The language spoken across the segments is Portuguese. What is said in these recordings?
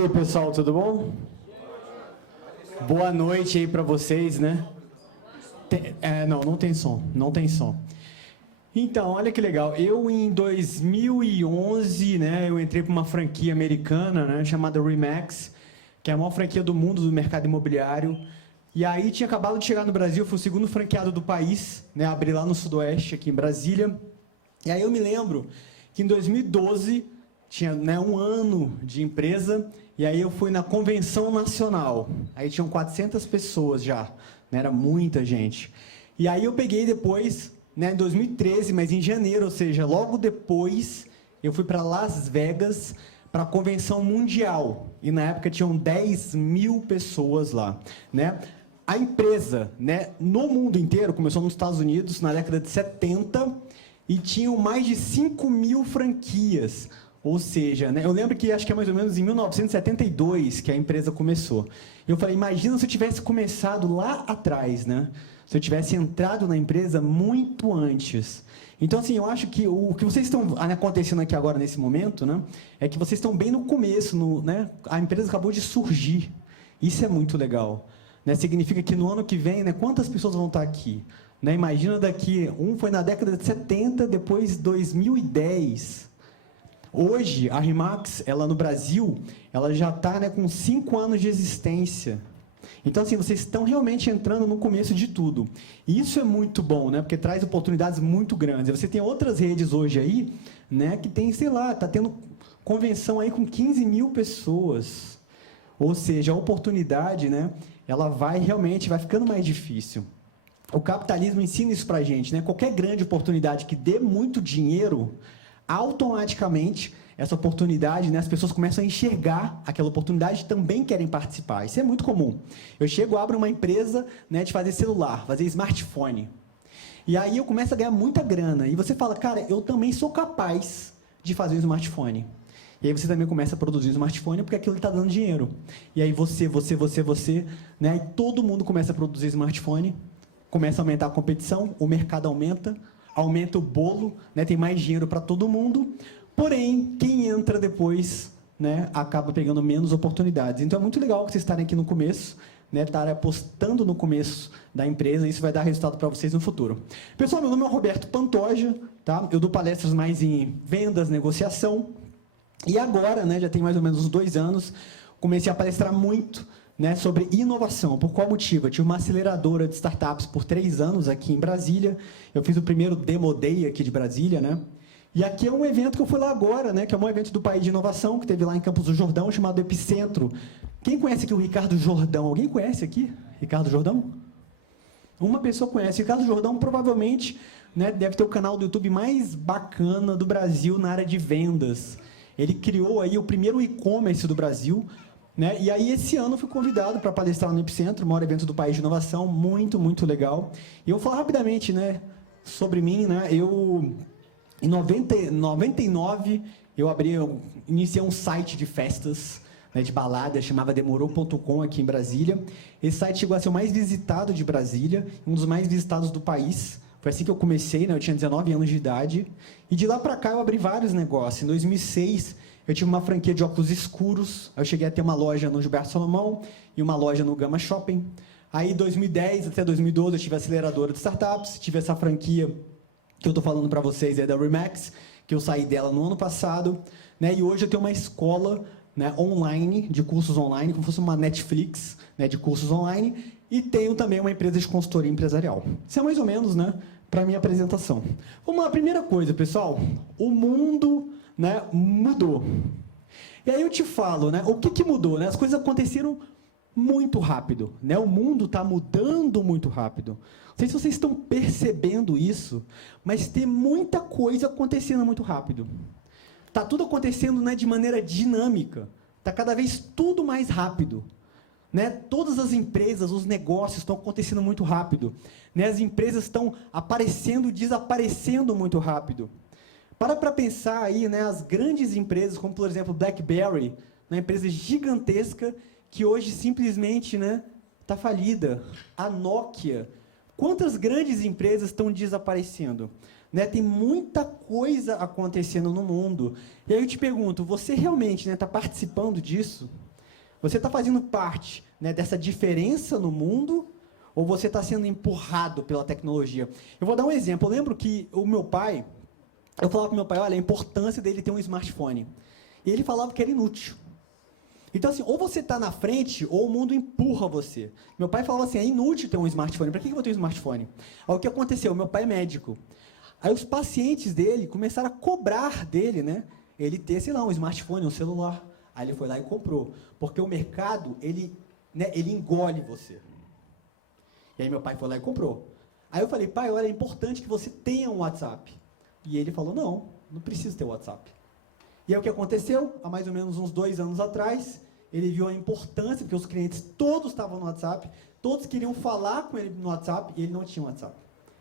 E aí, pessoal, tudo bom? Boa noite aí para vocês, né? Não tem som, não tem som. Então, olha que legal. Eu, em 2011, né, eu entrei para uma franquia americana, né, chamada Remax, que é a maior franquia do mundo do mercado imobiliário. E aí tinha acabado de chegar no Brasil, fui o segundo franqueado do país, né, abri lá no Sudoeste, aqui em Brasília. E aí eu me lembro que em 2012 tinha, né, um ano de empresa, e aí eu fui na convenção nacional. Aí tinham 400 pessoas já, né, era muita gente. E aí eu peguei depois, né, em 2013, mas em janeiro, ou seja, logo depois, eu fui para Las Vegas para a convenção mundial. E na época tinham 10 mil pessoas lá, né? A empresa, né, no mundo inteiro, começou nos Estados Unidos na década de 70 e tinham mais de 5 mil franquias. Ou seja, né, eu lembro que acho que é mais ou menos em 1972 que a empresa começou. Eu falei, imagina se eu tivesse começado lá atrás, né? Se eu tivesse entrado na empresa muito antes. Então, assim, eu acho que o que vocês estão acontecendo aqui agora, nesse momento, né, é que vocês estão bem no começo, né? A empresa acabou de surgir. Isso é muito legal. Né? Significa que no ano que vem, né, quantas pessoas vão estar aqui? Né? Imagina daqui, foi na década de 70, depois 2010. Hoje, a Remax, ela no Brasil, ela já está, né, com 5 anos de existência. Então, assim, vocês estão realmente entrando no começo de tudo. E isso é muito bom, né, porque traz oportunidades muito grandes. Você tem outras redes hoje aí, né, que tem, sei lá, está tendo convenção aí com 15 mil pessoas. Ou seja, a oportunidade, né, ela vai ficando mais difícil. O capitalismo ensina isso para a gente, né? Qualquer grande oportunidade que dê muito dinheiro, automaticamente, essa oportunidade, né, as pessoas começam a enxergar aquela oportunidade e também querem participar. Isso é muito comum. Eu chego, abro uma empresa, né, de fazer celular, fazer smartphone. E aí eu começo a ganhar muita grana. E você fala, cara, eu também sou capaz de fazer um smartphone. E aí você também começa a produzir um smartphone porque aquilo está dando dinheiro. E aí você, né, e todo mundo começa a produzir smartphone, começa a aumentar a competição, o mercado aumenta o bolo, né, tem mais dinheiro para todo mundo, porém, quem entra depois, né, acaba pegando menos oportunidades. Então, é muito legal que vocês estarem aqui no começo, né, estarem apostando no começo da empresa, isso vai dar resultado para vocês no futuro. Pessoal, meu nome é Roberto Pantoja, tá? Eu dou palestras mais em vendas, negociação, e agora, né, já tem mais ou menos uns 2 anos, comecei a palestrar muito, né, sobre inovação. Por qual motivo? Eu tive uma aceleradora de startups por 3 anos aqui em Brasília. Eu fiz o primeiro Demo Day aqui de Brasília, né? E aqui é um evento que eu fui lá agora, né, que é um evento do País de Inovação, que teve lá em Campos do Jordão, chamado Epicentro. Quem conhece aqui o Ricardo Jordão? Alguém conhece aqui? Ricardo Jordão? Uma pessoa conhece. Ricardo Jordão provavelmente, né, deve ter o canal do YouTube mais bacana do Brasil na área de vendas. Ele criou aí o primeiro e-commerce do Brasil, né? E aí, esse ano, eu fui convidado para palestrar no Epicentro, o maior evento do País de Inovação, muito, muito legal. E eu vou falar rapidamente, né, sobre mim, né? Em 99, eu iniciei um site de festas, né, de balada, chamava Demorou.com, aqui em Brasília. Esse site chegou a ser o mais visitado de Brasília, um dos mais visitados do país. Foi assim que eu comecei, né? Eu tinha 19 anos de idade. E de lá para cá, eu abri vários negócios. Em 2006... eu tive uma franquia de óculos escuros, eu cheguei a ter uma loja no Gilberto Salomão e uma loja no Gama Shopping. Aí, 2010 até 2012, eu tive a aceleradora de startups, tive essa franquia que eu estou falando para vocês, é da Remax, que eu saí dela no ano passado, né? E hoje eu tenho uma escola, né, online, de cursos online, como se fosse uma Netflix, né, de cursos online, e tenho também uma empresa de consultoria empresarial. Isso é mais ou menos, né, para a minha apresentação. Vamos lá, primeira coisa, pessoal, o mundo, né, mudou. E aí eu te falo, né, o que mudou? Né? As coisas aconteceram muito rápido, né? O mundo está mudando muito rápido. Não sei se vocês estão percebendo isso, mas tem muita coisa acontecendo muito rápido. Está tudo acontecendo, né, de maneira dinâmica. Está cada vez tudo mais rápido. Né? Todas as empresas, os negócios estão acontecendo muito rápido. Né? As empresas estão aparecendo e desaparecendo muito rápido. Para pensar aí, né, as grandes empresas, como por exemplo BlackBerry, uma empresa gigantesca que hoje simplesmente, né, está falida. A Nokia. Quantas grandes empresas estão desaparecendo? Né, tem muita coisa acontecendo no mundo. E aí eu te pergunto, você realmente está participando disso? Você está fazendo parte, né, dessa diferença no mundo ou você está sendo empurrado pela tecnologia? Eu vou dar um exemplo. Eu lembro que o meu pai, eu falava para o meu pai, olha, a importância dele ter um smartphone. E ele falava que era inútil. Então, assim, ou você está na frente, ou o mundo empurra você. Meu pai falava assim, é inútil ter um smartphone. Para que eu vou ter um smartphone? Aí o que aconteceu? Meu pai é médico. Aí os pacientes dele começaram a cobrar dele, né? Ele ter, sei lá, um smartphone, um celular. Aí ele foi lá e comprou. Porque o mercado, ele engole você. E aí meu pai foi lá e comprou. Aí eu falei, pai, olha, é importante que você tenha um WhatsApp. E ele falou, não preciso ter WhatsApp. E aí o que aconteceu? Há mais ou menos uns 2 anos atrás, ele viu a importância, porque os clientes todos estavam no WhatsApp, todos queriam falar com ele no WhatsApp, e ele não tinha WhatsApp.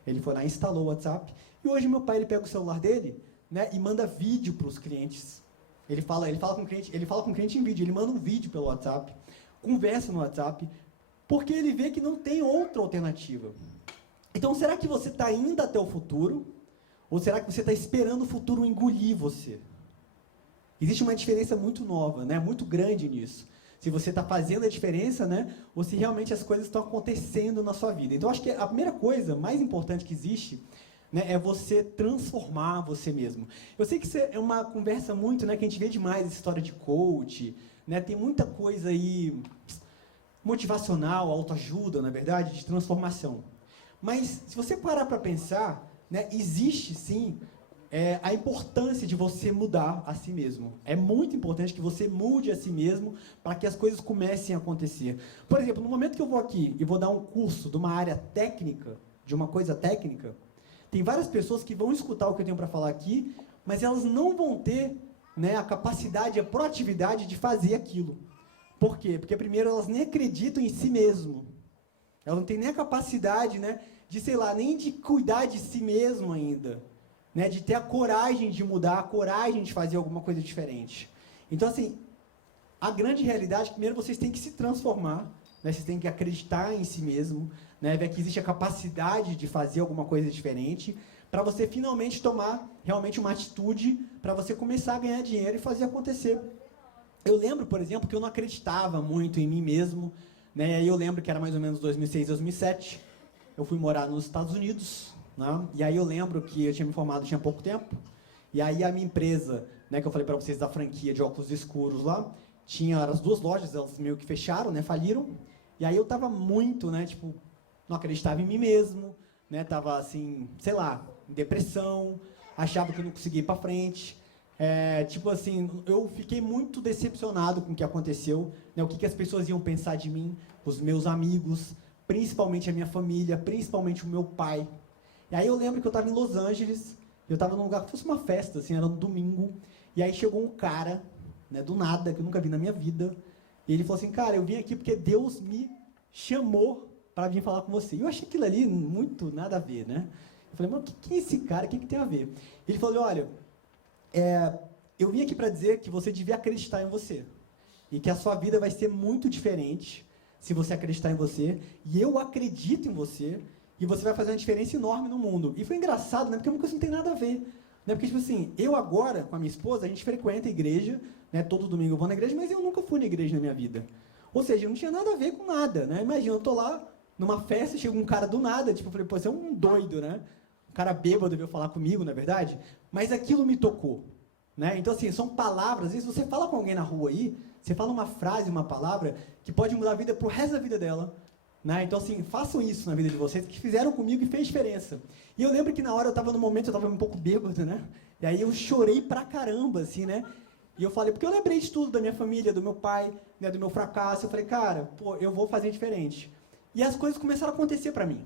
Ele foi lá, instalou o WhatsApp, e hoje meu pai ele pega o celular dele, né, e manda vídeo para os clientes. Ele fala com o cliente em vídeo, ele manda um vídeo pelo WhatsApp, conversa no WhatsApp, porque ele vê que não tem outra alternativa. Então, será que você está indo até o futuro, ou será que você está esperando o futuro engolir você? Existe uma diferença muito nova, né? Muito grande nisso. Se você está fazendo a diferença, né? Ou se realmente as coisas estão acontecendo na sua vida. Então, acho que a primeira coisa mais importante que existe, né, é você transformar você mesmo. Eu sei que isso é uma conversa muito, né? Que a gente vê demais essa história de coach, né? Tem muita coisa aí motivacional, autoajuda, na verdade, de transformação. Mas, se você parar para pensar, né? Existe, sim, a importância de você mudar a si mesmo. É muito importante que você mude a si mesmo para que as coisas comecem a acontecer. Por exemplo, no momento que eu vou aqui e vou dar um curso de uma área técnica, de uma coisa técnica, tem várias pessoas que vão escutar o que eu tenho para falar aqui, mas elas não vão ter, né, a capacidade, a proatividade de fazer aquilo. Por quê? Porque, primeiro, elas nem acreditam em si mesmo. Elas não têm nem a capacidade, né, de, sei lá, nem de cuidar de si mesmo ainda. Né, de ter a coragem de mudar, a coragem de fazer alguma coisa diferente. Então, assim, a grande realidade é que, primeiro, vocês têm que se transformar, né, vocês têm que acreditar em si mesmo, né, ver que existe a capacidade de fazer alguma coisa diferente, para você finalmente tomar realmente uma atitude, para você começar a ganhar dinheiro e fazer acontecer. Eu lembro, por exemplo, que eu não acreditava muito em mim mesmo, né, e aí eu lembro que era mais ou menos 2006, 2007, eu fui morar nos Estados Unidos, né? E aí eu lembro que eu tinha me formado tinha pouco tempo, e aí a minha empresa, né, que eu falei para vocês da franquia de óculos escuros lá, tinha as 2 lojas, elas meio que fecharam, né, faliram, e aí eu tava muito, né, tipo, não acreditava em mim mesmo, né, tava assim, sei lá, em depressão, achava que eu não conseguia ir para frente, tipo assim, eu fiquei muito decepcionado com o que aconteceu, né, o que as pessoas iam pensar de mim, os meus amigos, principalmente a minha família, principalmente o meu pai. E aí eu lembro que eu estava em Los Angeles, eu estava num lugar que fosse uma festa, assim, era um domingo, e aí chegou um cara, né, do nada, que eu nunca vi na minha vida, e ele falou assim, cara, eu vim aqui porque Deus me chamou para vir falar com você. E eu achei aquilo ali muito nada a ver, né? Eu falei, mano, quem é esse cara? O que tem a ver? Ele falou, olha, eu vim aqui para dizer que você devia acreditar em você, e que a sua vida vai ser muito diferente se você acreditar em você, e eu acredito em você, e você vai fazer uma diferença enorme no mundo. E foi engraçado, né? Porque uma coisa não tem nada a ver. Né? Porque, tipo assim, eu agora, com a minha esposa, a gente frequenta a igreja, né? Todo domingo eu vou na igreja, mas eu nunca fui na igreja na minha vida. Ou seja, não tinha nada a ver com nada, né? Imagina, eu tô lá, numa festa, chega um cara do nada, tipo, eu falei, pô, você é um doido, né? Um cara bêbado veio falar comigo, na verdade. Mas aquilo me tocou. Né? Então, assim, são palavras, às vezes você fala com alguém na rua aí, você fala uma frase, uma palavra, que pode mudar a vida pro resto da vida dela. Né? Então, assim, façam isso na vida de vocês, que fizeram comigo e fez diferença. E eu lembro que na hora eu estava no momento, eu estava um pouco bêbado, né? E aí eu chorei pra caramba, assim, né? E eu falei, porque eu lembrei de tudo, da minha família, do meu pai, né, do meu fracasso. Eu falei, cara, pô, eu vou fazer diferente. E as coisas começaram a acontecer pra mim.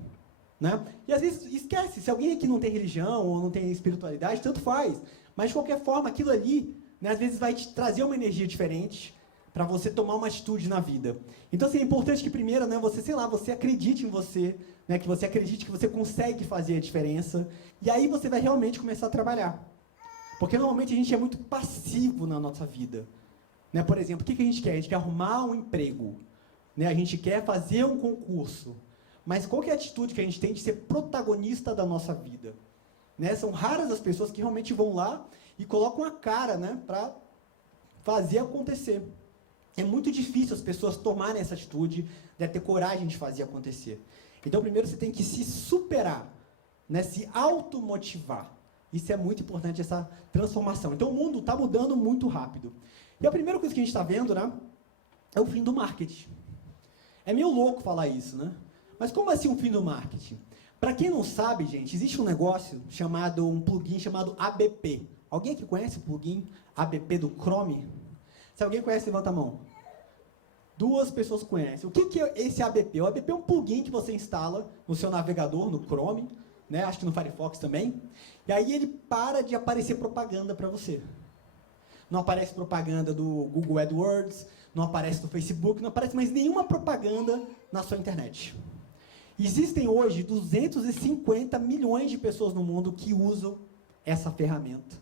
Né? E às vezes, esquece, se alguém aqui não tem religião ou não tem espiritualidade, tanto faz. Mas de qualquer forma, aquilo ali, né, às vezes vai te trazer uma energia diferente, para você tomar uma atitude na vida. Então, assim, é importante que primeiro, né, você, sei lá, você acredite em você, né, que você acredite que você consegue fazer a diferença, e aí você vai realmente começar a trabalhar. Porque normalmente a gente é muito passivo na nossa vida. Né? Por exemplo, o que a gente quer? A gente quer arrumar um emprego, né? A gente quer fazer um concurso. Mas qual que é a atitude que a gente tem de ser protagonista da nossa vida? Né? São raras as pessoas que realmente vão lá e colocam a cara, né, para fazer acontecer. é muito difícil as pessoas tomarem essa atitude, né, ter coragem de fazer acontecer. Então, primeiro você tem que se superar, né, se automotivar. Isso é muito importante, essa transformação. Então, o mundo está mudando muito rápido. E a primeira coisa que a gente está vendo, né, é o fim do marketing. É meio louco falar isso, né? Mas como assim o fim do marketing? Para quem não sabe, gente, existe um negócio chamado, um plugin chamado ABP. Alguém aqui conhece o plugin ABP do Chrome? Se alguém conhece, levanta a mão. 2 pessoas conhecem. O que é esse ABP? O ABP é um plugin que você instala no seu navegador, no Chrome, né? Acho que no Firefox também. E aí ele para de aparecer propaganda para você. Não aparece propaganda do Google AdWords, não aparece do Facebook, não aparece mais nenhuma propaganda na sua internet. Existem hoje 250 milhões de pessoas no mundo que usam essa ferramenta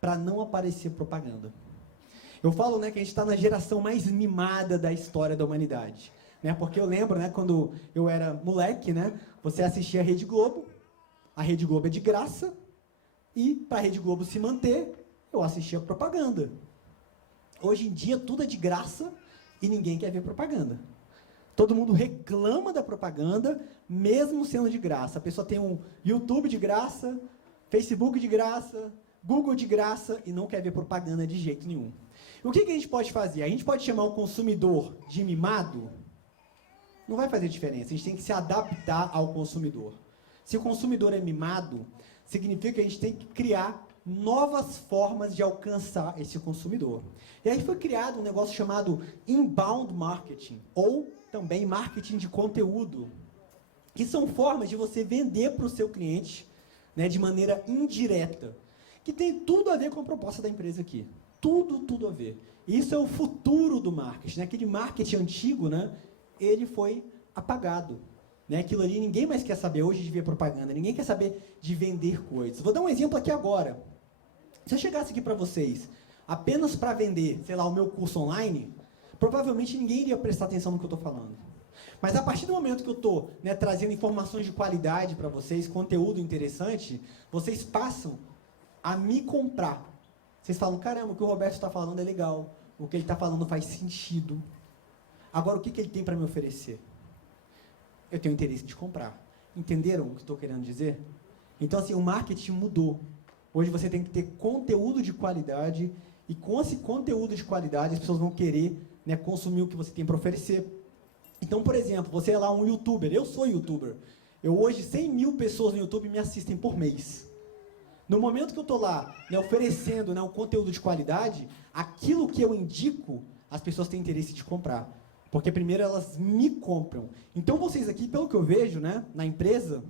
para não aparecer propaganda. Eu falo, né, que a gente está na geração mais mimada da história da humanidade. Né? Porque eu lembro, né, quando eu era moleque, né, você assistia a Rede Globo é de graça, e para a Rede Globo se manter, eu assistia propaganda. Hoje em dia tudo é de graça e ninguém quer ver propaganda. Todo mundo reclama da propaganda, mesmo sendo de graça. A pessoa tem um YouTube de graça, Facebook de graça, Google de graça e não quer ver propaganda de jeito nenhum. O que a gente pode fazer? A gente pode chamar o consumidor de mimado? Não vai fazer diferença. A gente tem que se adaptar ao consumidor. Se o consumidor é mimado, significa que a gente tem que criar novas formas de alcançar esse consumidor. E aí foi criado um negócio chamado inbound marketing, ou também marketing de conteúdo, que são formas de você vender para o seu cliente, né, de maneira indireta, que tem tudo a ver com a proposta da empresa aqui. Tudo a ver. Isso é o futuro do marketing. Né? Aquele marketing antigo, né, ele foi apagado. Né? Aquilo ali ninguém mais quer saber hoje de ver propaganda, ninguém quer saber de vender coisas. Vou dar um exemplo aqui agora. Se eu chegasse aqui para vocês apenas para vender, sei lá, o meu curso online, provavelmente ninguém iria prestar atenção no que eu estou falando. Mas a partir do momento que eu estou, né, trazendo informações de qualidade para vocês, conteúdo interessante, vocês passam a me comprar. Vocês falam, caramba, o que o Roberto está falando é legal, o que ele está falando faz sentido. Agora, o que ele tem para me oferecer? Eu tenho interesse de comprar. Entenderam o que estou querendo dizer? Então, assim, o marketing mudou. Hoje você tem que ter conteúdo de qualidade, e com esse conteúdo de qualidade, as pessoas vão querer, né, consumir o que você tem para oferecer. Então, por exemplo, você é lá um youtuber, eu sou youtuber. Eu hoje, 100 mil pessoas no YouTube me assistem por mês. No momento que eu estou lá, né, oferecendo, né, um conteúdo de qualidade, aquilo que eu indico, as pessoas têm interesse de comprar. Porque primeiro elas me compram. Então vocês aqui, pelo que eu vejo, né, na empresa,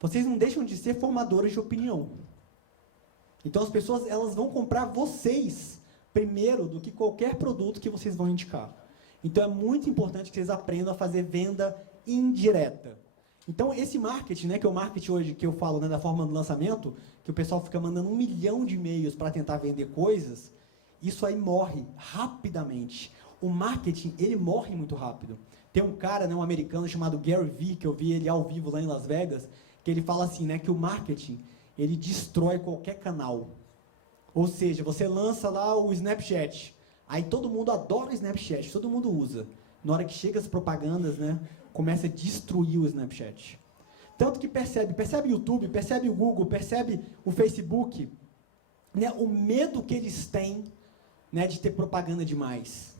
vocês não deixam de ser formadores de opinião. Então as pessoas, elas vão comprar vocês primeiro do que qualquer produto que vocês vão indicar. Então é muito importante que vocês aprendam a fazer venda indireta. Então esse marketing, né, que é o marketing hoje que eu falo, né, da forma do lançamento, que o pessoal fica mandando 1 milhão de e-mails para tentar vender coisas, isso aí morre rapidamente. O marketing, ele morre muito rápido. Tem um cara, né, um americano chamado Gary Vee, que eu vi ele ao vivo lá em Las Vegas, que ele fala assim, né, que o marketing, ele destrói qualquer canal. Ou seja, você lança lá o Snapchat, aí todo mundo adora o Snapchat, todo mundo usa. Na hora que chega as propagandas, né, começa a destruir o Snapchat. Tanto que percebe o YouTube, percebe o Google, percebe o Facebook, né, o medo que eles têm, né, de ter propaganda demais.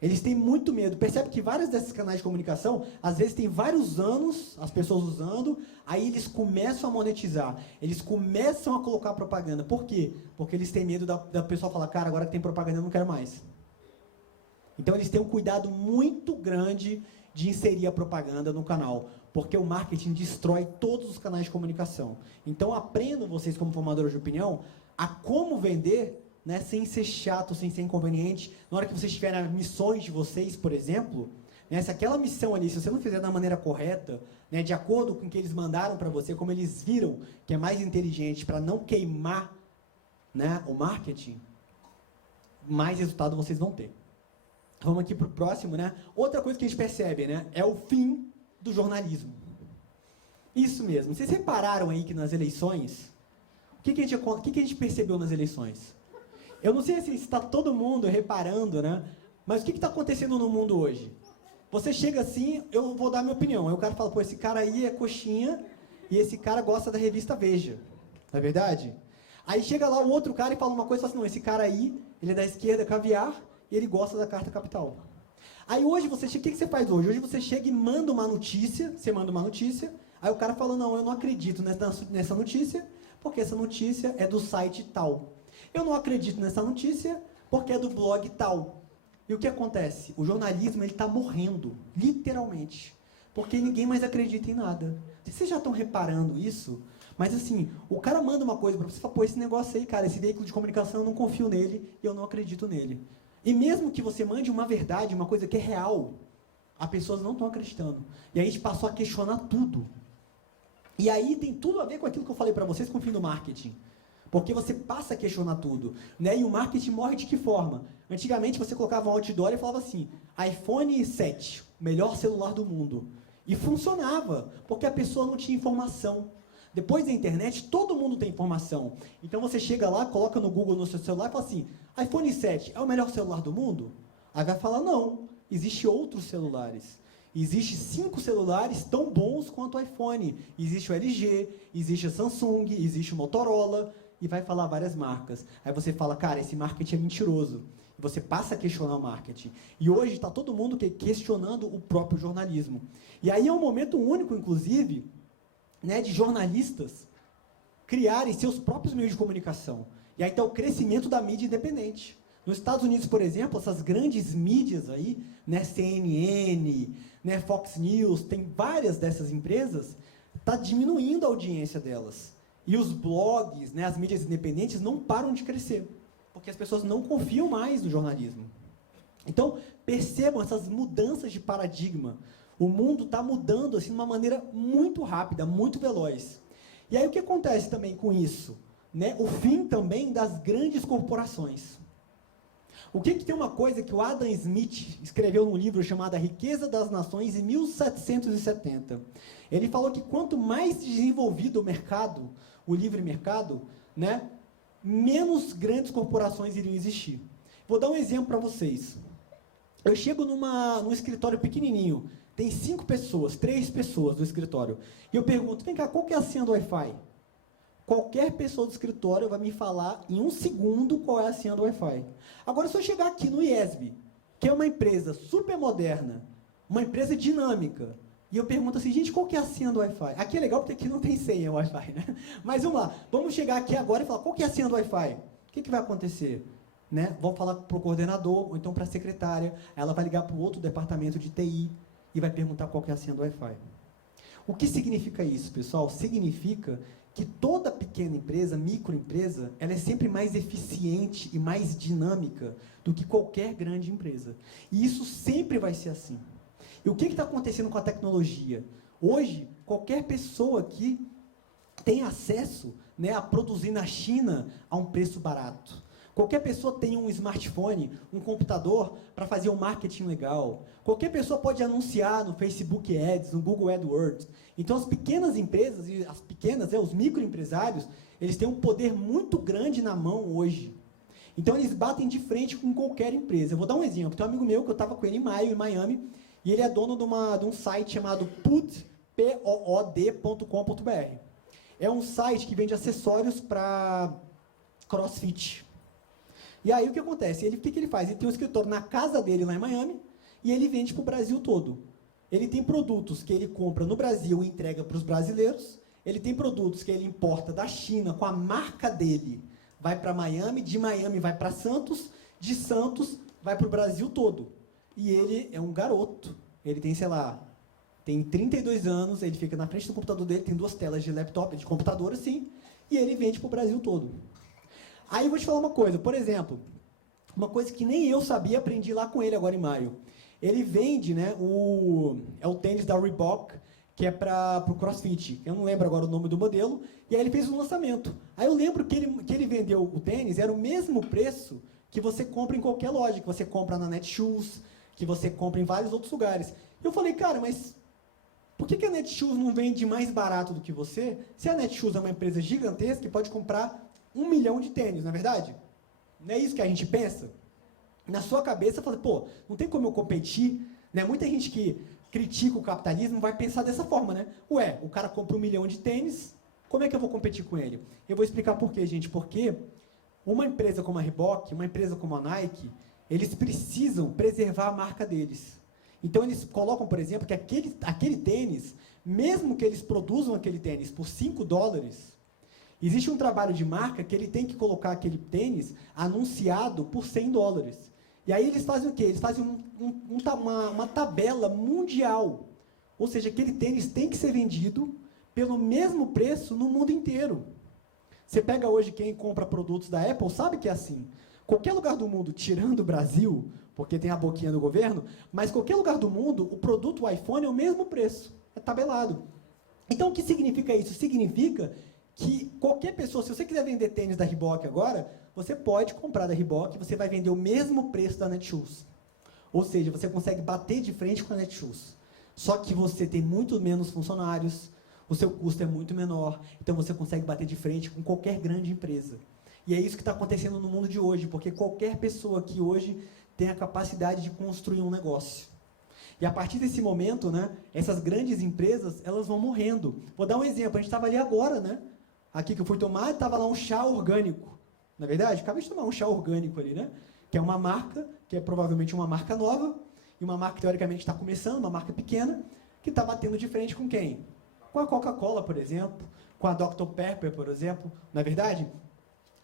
Eles têm muito medo. Percebe que vários desses canais de comunicação, às vezes tem vários anos, as pessoas usando, aí eles começam a monetizar. Eles começam a colocar propaganda. Por quê? Porque eles têm medo da pessoa falar, cara, agora que tem propaganda eu não quero mais. Então eles têm um cuidado muito grande de inserir a propaganda no canal, porque o marketing destrói todos os canais de comunicação. Então aprendam vocês, como formadores de opinião, a como vender, né, sem ser chato, sem ser inconveniente. Na hora que vocês tiverem as missões de vocês, por exemplo, né, se aquela missão ali, se você não fizer da maneira correta, né, de acordo com o que eles mandaram para você, como eles viram que é mais inteligente para não queimar, né, o marketing, mais resultado vocês vão ter. Vamos aqui para o próximo, né? Outra coisa que a gente percebe, né, é o fim do jornalismo. Isso mesmo. Vocês repararam aí que nas eleições, o que a gente percebeu nas eleições? Eu não sei se está todo mundo reparando, né? Mas o que está acontecendo no mundo hoje? Você chega assim, eu vou dar minha opinião. Aí o cara fala, pô, esse cara aí é coxinha e esse cara gosta da revista Veja. Não é verdade? Aí chega lá o outro cara e fala uma coisa e fala assim, não, esse cara aí, ele é da esquerda, caviar, e ele gosta da Carta Capital. Aí hoje você chega, o que você faz hoje? Hoje você chega e manda uma notícia, você manda uma notícia, aí o cara fala, não, eu não acredito nessa notícia, porque essa notícia é do site tal. Eu não acredito nessa notícia, porque é do blog tal. E o que acontece? O jornalismo ele está morrendo, literalmente, porque ninguém mais acredita em nada. Vocês já estão reparando isso? Mas assim, o cara manda uma coisa para você e fala, pô, esse negócio aí, cara, esse veículo de comunicação, eu não confio nele e eu não acredito nele. E mesmo que você mande uma verdade, uma coisa que é real, as pessoas não estão acreditando. E aí a gente passou a questionar tudo. E aí tem tudo a ver com aquilo que eu falei para vocês com o fim do marketing. Porque você passa a questionar tudo. Né? E o marketing morre de que forma? Antigamente você colocava um outdoor e falava assim, iPhone 7, melhor celular do mundo. E funcionava, porque a pessoa não tinha informação. Depois da internet, todo mundo tem informação. Então você chega lá, coloca no Google no seu celular e fala assim, iPhone 7 é o melhor celular do mundo? Aí vai falar, não, existem outros celulares. Existem 5 celulares tão bons quanto o iPhone. Existe o LG, existe a Samsung, existe o Motorola, e vai falar várias marcas. Aí você fala, cara, esse marketing é mentiroso. E você passa a questionar o marketing. E hoje está todo mundo questionando o próprio jornalismo. E aí é um momento único, inclusive, né, de jornalistas criarem seus próprios meios de comunicação. E aí está o crescimento da mídia independente. Nos Estados Unidos, por exemplo, essas grandes mídias aí, né, CNN, né, Fox News, tem várias dessas empresas, está diminuindo a audiência delas. E os blogs, né, as mídias independentes não param de crescer, porque as pessoas não confiam mais no jornalismo. Então, percebam essas mudanças de paradigma. O mundo está mudando assim, de uma maneira muito rápida, muito veloz. E aí o que acontece também com isso? Né? O fim também das grandes corporações. O que tem uma coisa que o Adam Smith escreveu num livro chamado A Riqueza das Nações, em 1770. Ele falou que quanto mais desenvolvido o mercado, o livre mercado, né, menos grandes corporações iriam existir. Vou dar um exemplo para vocês. Eu chego num escritório pequenininho, tem 5 pessoas, 3 pessoas no escritório, e eu pergunto, vem cá, qual que é a senha do Wi-Fi? Qualquer pessoa do escritório vai me falar em 1 segundo qual é a senha do Wi-Fi. Agora, se eu chegar aqui no IESB, que é uma empresa super moderna, uma empresa dinâmica, e eu pergunto assim, gente, qual que é a senha do Wi-Fi? Aqui é legal porque aqui não tem senha Wi-Fi, né? Mas vamos lá, vamos chegar aqui agora e falar, qual que é a senha do Wi-Fi? O que vai acontecer? Né? Vão falar para o coordenador, ou então para a secretária, ela vai ligar para o outro departamento de TI e vai perguntar qual que é a senha do Wi-Fi. O que significa isso, pessoal? Significa que toda pequena empresa, microempresa, ela é sempre mais eficiente e mais dinâmica do que qualquer grande empresa. E isso sempre vai ser assim. E o que está acontecendo com a tecnologia? Hoje, qualquer pessoa que tem acesso, né, a produzir na China a um preço barato. Qualquer pessoa tem um smartphone, um computador para fazer um marketing legal. Qualquer pessoa pode anunciar no Facebook Ads, no Google AdWords. Então, as pequenas empresas, e as pequenas, os microempresários, eles têm um poder muito grande na mão hoje. Então, eles batem de frente com qualquer empresa. Eu vou dar um exemplo. Tem um amigo meu que eu estava com ele em maio, em Miami, e ele é dono de um site chamado pood.com.br. É um site que vende acessórios para CrossFit. E aí o que acontece? O que ele faz? Ele tem um escritório na casa dele lá em Miami e ele vende para o Brasil todo. Ele tem produtos que ele compra no Brasil e entrega para os brasileiros. Ele tem produtos que ele importa da China com a marca dele. Vai para Miami, de Miami vai para Santos, de Santos vai para o Brasil todo. E ele é um garoto. Ele tem, sei lá, tem 32 anos, ele fica na frente do computador dele, tem 2 telas de laptop, de computador assim, e ele vende para o Brasil todo. Aí eu vou te falar uma coisa, por exemplo, uma coisa que nem eu sabia, aprendi lá com ele agora em maio. Ele vende, né, o tênis da Reebok, que é para o CrossFit. Eu não lembro agora o nome do modelo, e aí ele fez um lançamento. Aí eu lembro que ele vendeu o tênis, era o mesmo preço que você compra em qualquer loja, que você compra na Netshoes, que você compra em vários outros lugares. Eu falei, cara, mas por que a Netshoes não vende mais barato do que você? Se a Netshoes é uma empresa gigantesca que pode comprar 1 milhão de tênis, não é verdade? Não é isso que a gente pensa? na sua cabeça, fala, pô, não tem como eu competir, né? Muita gente que critica o capitalismo vai pensar dessa forma, né? Ué, o cara compra 1 milhão de tênis, como é que eu vou competir com ele? Eu vou explicar por quê, gente. Porque uma empresa como a Reebok, uma empresa como a Nike, eles precisam preservar a marca deles. Então, eles colocam, por exemplo, que aquele tênis, mesmo que eles produzam aquele tênis por $5, existe um trabalho de marca que ele tem que colocar aquele tênis anunciado por $100. E aí eles fazem o quê? Eles fazem uma tabela mundial. Ou seja, aquele tênis tem que ser vendido pelo mesmo preço no mundo inteiro. Você pega hoje quem compra produtos da Apple, sabe que é assim. Qualquer lugar do mundo, tirando o Brasil, porque tem a boquinha do governo, mas qualquer lugar do mundo, o produto o iPhone é o mesmo preço. É tabelado. Então, o que significa isso? Significa que qualquer pessoa, se você quiser vender tênis da Reebok agora, você pode comprar da Reebok e você vai vender o mesmo preço da Netshoes. Ou seja, você consegue bater de frente com a Netshoes. Só que você tem muito menos funcionários, o seu custo é muito menor, então você consegue bater de frente com qualquer grande empresa. E é isso que está acontecendo no mundo de hoje, porque qualquer pessoa aqui hoje tem a capacidade de construir um negócio. E a partir desse momento, né, essas grandes empresas, elas vão morrendo. Vou dar um exemplo, a gente estava ali agora, né? Aqui que eu fui tomar, estava lá um chá orgânico. Na verdade, acabei de tomar um chá orgânico ali, né? Que é uma marca, que é provavelmente uma marca nova, e uma marca que teoricamente está começando, uma marca pequena, que está batendo de frente com quem? Com a Coca-Cola, por exemplo, com a Dr. Pepper, por exemplo, não é verdade?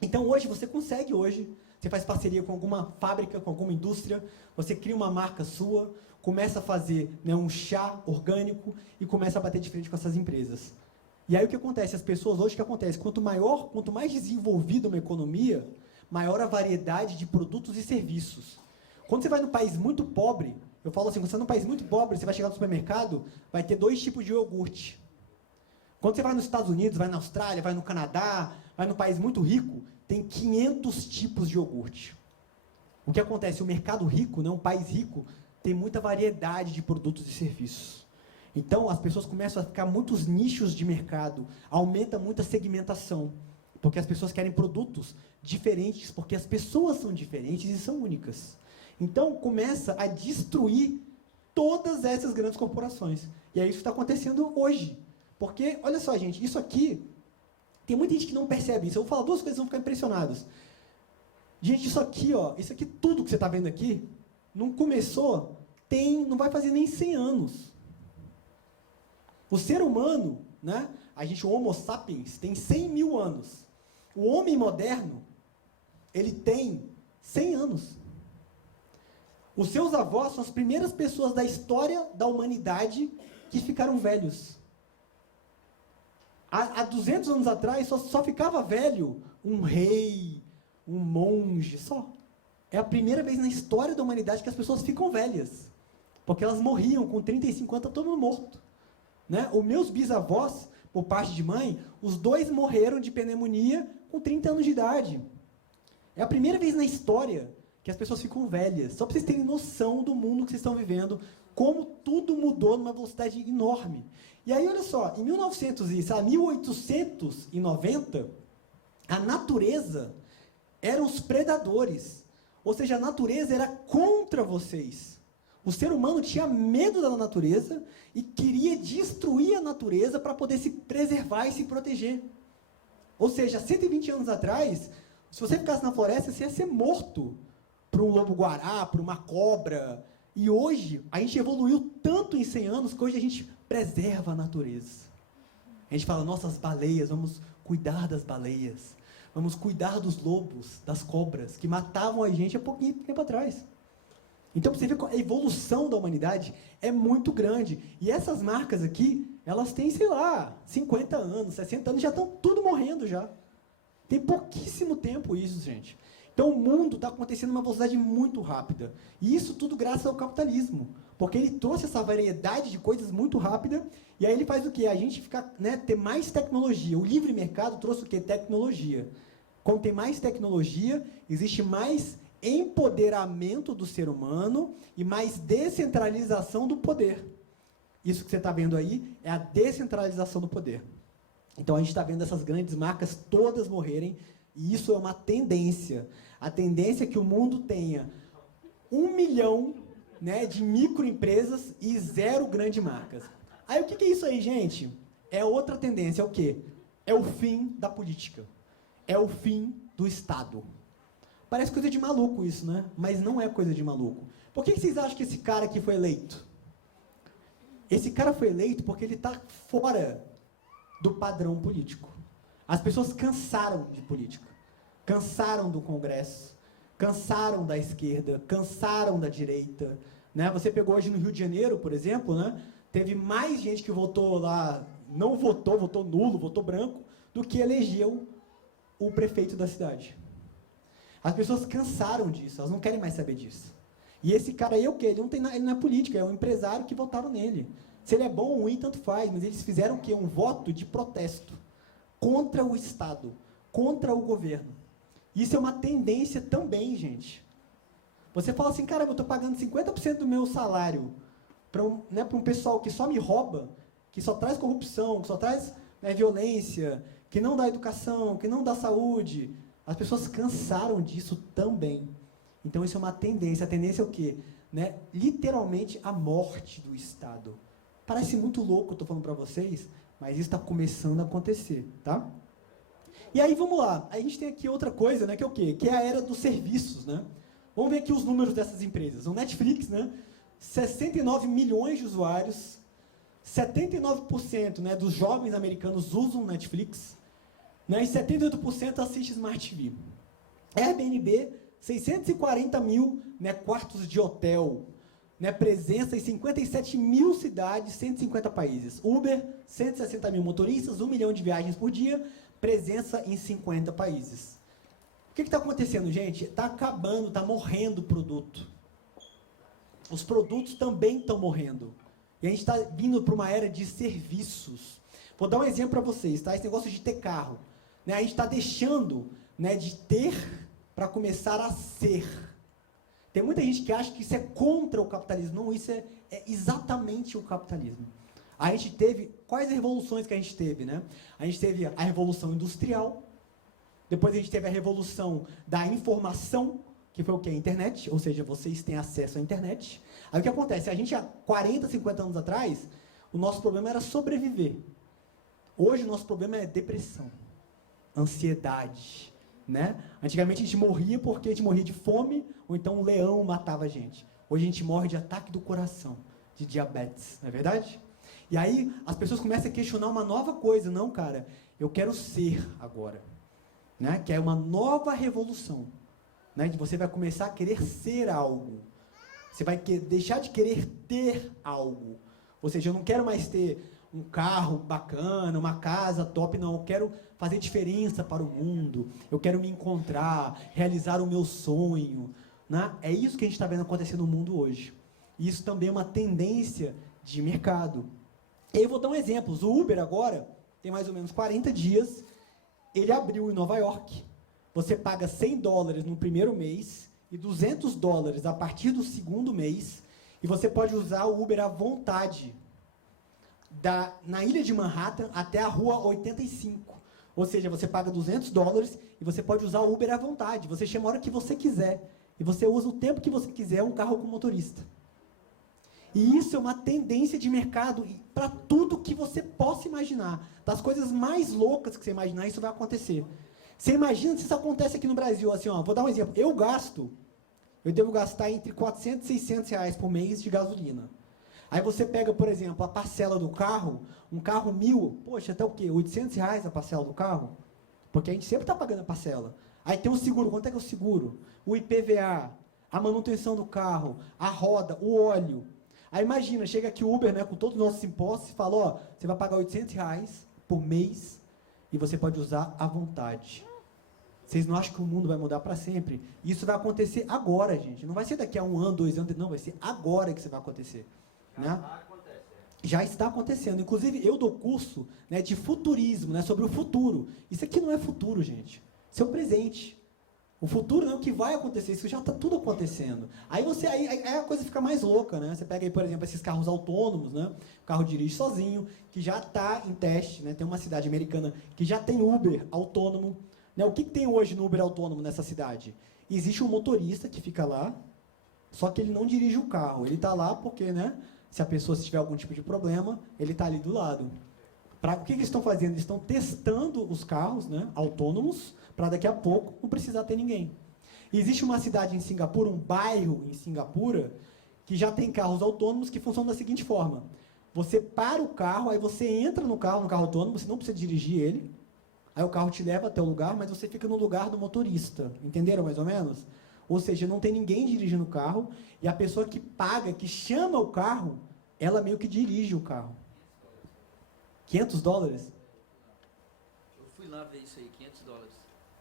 Então, hoje, você consegue, você faz parceria com alguma fábrica, com alguma indústria, você cria uma marca sua, começa a fazer, né, um chá orgânico e começa a bater de frente com essas empresas. E aí o que acontece? As pessoas hoje, o que acontece? Quanto mais desenvolvida uma economia, maior a variedade de produtos e serviços. Quando você vai num país muito pobre, eu falo assim, quando você vai num país muito pobre, você vai chegar no supermercado, vai ter 2 tipos de iogurte. Quando você vai nos Estados Unidos, vai na Austrália, vai no Canadá, vai num país muito rico, tem 500 tipos de iogurte. O que acontece? O mercado rico, né, um país rico, tem muita variedade de produtos e serviços. Então, as pessoas começam a ficar muitos nichos de mercado, aumenta muita segmentação, porque as pessoas querem produtos diferentes, porque as pessoas são diferentes e são únicas. Então, começa a destruir todas essas grandes corporações. E é isso que está acontecendo hoje. Porque, olha só, gente, isso aqui, tem muita gente que não percebe isso. Eu vou falar 2 coisas, vão ficar impressionados. Gente, isso aqui, tudo que você está vendo aqui, não começou, não vai fazer nem 100 anos. O ser humano, né, o Homo sapiens, tem 100 mil anos. O homem moderno, ele tem 100 anos. Os seus avós são as primeiras pessoas da história da humanidade que ficaram velhos. Há 200 anos atrás, só ficava velho um rei, um monge, só. É a primeira vez na história da humanidade que as pessoas ficam velhas. Porque elas morriam com 35 anos, todo mundo morto. Né? Os meus bisavós, por parte de mãe, os 2 morreram de pneumonia com 30 anos de idade. É a primeira vez na história que as pessoas ficam velhas. Só para vocês terem noção do mundo que vocês estão vivendo, como tudo mudou numa velocidade enorme. E aí, olha só, em 1890, a natureza eram os predadores. Ou seja, a natureza era contra vocês. O ser humano tinha medo da natureza e queria destruir a natureza para poder se preservar e se proteger. Ou seja, 120 anos atrás, se você ficasse na floresta, você ia ser morto por um lobo-guará, por uma cobra. E hoje, a gente evoluiu tanto em 100 anos que hoje a gente preserva a natureza. A gente fala, nossas baleias, vamos cuidar das baleias. Vamos cuidar dos lobos, das cobras, que matavam a gente há pouquinho tempo atrás. Então, você vê que a evolução da humanidade é muito grande. E essas marcas aqui, elas têm, sei lá, 50 anos, 60 anos, já estão tudo morrendo já. Tem pouquíssimo tempo isso, gente. Então, o mundo está acontecendo numa velocidade muito rápida. E isso tudo graças ao capitalismo. Porque ele trouxe essa variedade de coisas muito rápida, e aí ele faz o quê? A gente ter mais tecnologia. O livre mercado trouxe o quê? Tecnologia. Quando tem mais tecnologia, existe mais empoderamento do ser humano e mais descentralização do poder. Isso que você está vendo aí é a descentralização do poder. Então, a gente está vendo essas grandes marcas todas morrerem, e isso é uma tendência. A tendência é que o mundo tenha 1 milhão, né, de microempresas e 0 grandes marcas. Aí o que é isso aí, gente? É outra tendência, é o quê? É o fim da política. É o fim do Estado. Parece coisa de maluco isso, né? Mas não é coisa de maluco. Por que vocês acham que esse cara aqui foi eleito? Esse cara foi eleito porque ele está fora do padrão político. As pessoas cansaram de política. Cansaram do Congresso, cansaram da esquerda, cansaram da direita. Né? Você pegou hoje no Rio de Janeiro, por exemplo, né? Teve mais gente que votou lá, não votou, votou nulo, votou branco, do que elegeu o prefeito da cidade. As pessoas cansaram disso, elas não querem mais saber disso. E esse cara aí é o quê? Ele não é político, é um empresário que votaram nele. Se ele é bom ou ruim, tanto faz, mas eles fizeram o quê? Um voto de protesto contra o Estado, contra o governo. Isso é uma tendência também, gente. Você fala assim, cara, eu estou pagando 50% do meu salário para um pessoal que só me rouba, que só traz corrupção, que só traz violência, que não dá educação, que não dá saúde. As pessoas cansaram disso também. Então, isso é uma tendência. A tendência é o quê? Né? Literalmente, a morte do Estado. Parece muito louco, eu estou falando para vocês, mas isso está começando a acontecer, tá? E aí, vamos lá. A gente tem aqui outra coisa, né, que é o quê? Que é a era dos serviços, né? Vamos ver aqui os números dessas empresas. O Netflix, né? 69 milhões de usuários, 79%, né, dos jovens americanos usam Netflix, né, e 78% assiste Smart TV. Airbnb, 640 mil, né, quartos de hotel, né, presença em 57 mil cidades, 150 países. Uber, 160 mil motoristas, 1 milhão de viagens por dia, presença em 50 países. O que está acontecendo, gente? Está acabando, está morrendo o produto. Os produtos também estão morrendo. E a gente está vindo para uma era de serviços. Vou dar um exemplo para vocês, tá? Esse negócio de ter carro. Né? A gente está deixando, né, de ter para começar a ser. Tem muita gente que acha que isso é contra o capitalismo. Não, isso é exatamente o capitalismo. A gente teve, quais revoluções que a gente teve, né? A gente teve a Revolução Industrial, depois a gente teve a Revolução da Informação, que foi o que? A internet, ou seja, vocês têm acesso à internet. Aí o que acontece? A gente, há 40, 50 anos atrás, o nosso problema era sobreviver. Hoje, o nosso problema é depressão, ansiedade, né? Antigamente, a gente morria porque a gente morria de fome, ou então um leão matava a gente. Hoje, a gente morre de ataque do coração, de diabetes, não é verdade? E aí, as pessoas começam a questionar uma nova coisa. Não, cara, eu quero ser agora. Né? Que é uma nova revolução. Né? Você vai começar a querer ser algo. Você vai deixar de querer ter algo. Ou seja, eu não quero mais ter um carro bacana, uma casa top, não. Eu quero fazer diferença para o mundo. Eu quero me encontrar, realizar o meu sonho. Né? É isso que a gente está vendo acontecer no mundo hoje. E isso também é uma tendência de mercado. Eu vou dar um exemplo. O Uber agora tem mais ou menos 40 dias. Ele abriu em Nova York. Você paga $100 no primeiro mês e $200 a partir do segundo mês. E você pode usar o Uber à vontade. Na ilha de Manhattan até a rua 85. Ou seja, você paga $200 e você pode usar o Uber à vontade. Você chama a hora que você quiser. E você usa o tempo que você quiser um carro com motorista. E isso é uma tendência de mercado para tudo que você possa imaginar. Das coisas mais loucas que você imaginar, isso vai acontecer. Você imagina se isso acontece aqui no Brasil, assim, ó, vou dar um exemplo. Eu devo gastar entre 400 e 600 reais por mês de gasolina. Aí você pega, por exemplo, a parcela do carro, um carro 1.000, poxa, até o quê? 800 reais a parcela do carro? Porque a gente sempre está pagando a parcela. Aí tem o seguro, quanto é que é o seguro? O IPVA, a manutenção do carro, a roda, o óleo. Aí imagina, chega aqui o Uber, né, com todos os nossos impostos e fala, ó, você vai pagar 800 reais por mês e você pode usar à vontade. Vocês não acham que o mundo vai mudar para sempre? Isso vai acontecer agora, gente. Não vai ser daqui a 1 ano, 2 anos, não, vai ser agora que isso vai acontecer. Né? Já está acontecendo. Inclusive, eu dou curso, né, de futurismo, né, sobre o futuro. Isso aqui não é futuro, gente. Isso é o presente. O futuro não é o que vai acontecer, isso já está tudo acontecendo. Aí a coisa fica mais louca, né? Você pega aí, por exemplo, esses carros autônomos, né? O carro dirige sozinho, que já está em teste, né? Tem uma cidade americana que já tem Uber autônomo. Né? O que tem hoje no Uber autônomo nessa cidade? Existe um motorista que fica lá, Só que ele não dirige o carro. Ele está lá porque, né, se a pessoa tiver algum tipo de problema, ele está ali do lado. O que eles estão fazendo? Eles estão testando os carros, né, autônomos, para daqui a pouco não precisar ter ninguém. E existe uma cidade em Singapura, um bairro em Singapura, que já tem carros autônomos que funcionam da seguinte forma. Você para o carro, aí você entra no carro autônomo, você não precisa dirigir ele, aí o carro te leva até o lugar, mas você fica no lugar do motorista. Entenderam mais ou menos? Ou seja, não tem ninguém dirigindo o carro, e a pessoa que paga, que chama o carro, ela meio que dirige o carro. $500? Eu fui lá ver isso aí, $500.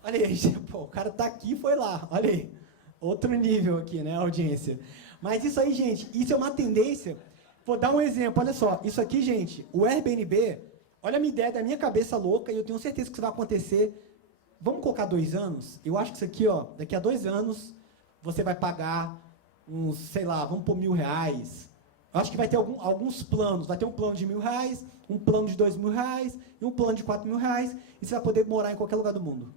Olha aí, pô, o cara tá aqui e foi lá, olha aí. Outro nível aqui, né, audiência. Mas isso aí, gente, isso é uma tendência. Vou dar um exemplo, olha só. Isso aqui, gente, o Airbnb, olha a minha ideia da minha cabeça louca, e eu tenho certeza que isso vai acontecer. Vamos colocar 2 anos? Eu acho que isso aqui, ó, daqui a 2 anos, você vai pagar uns, sei lá, vamos pôr R$1.000. Eu acho que vai ter alguns planos. Vai ter um plano de R$1.000, um plano de R$2.000 e um plano de R$4.000, e você vai poder morar em qualquer lugar do mundo.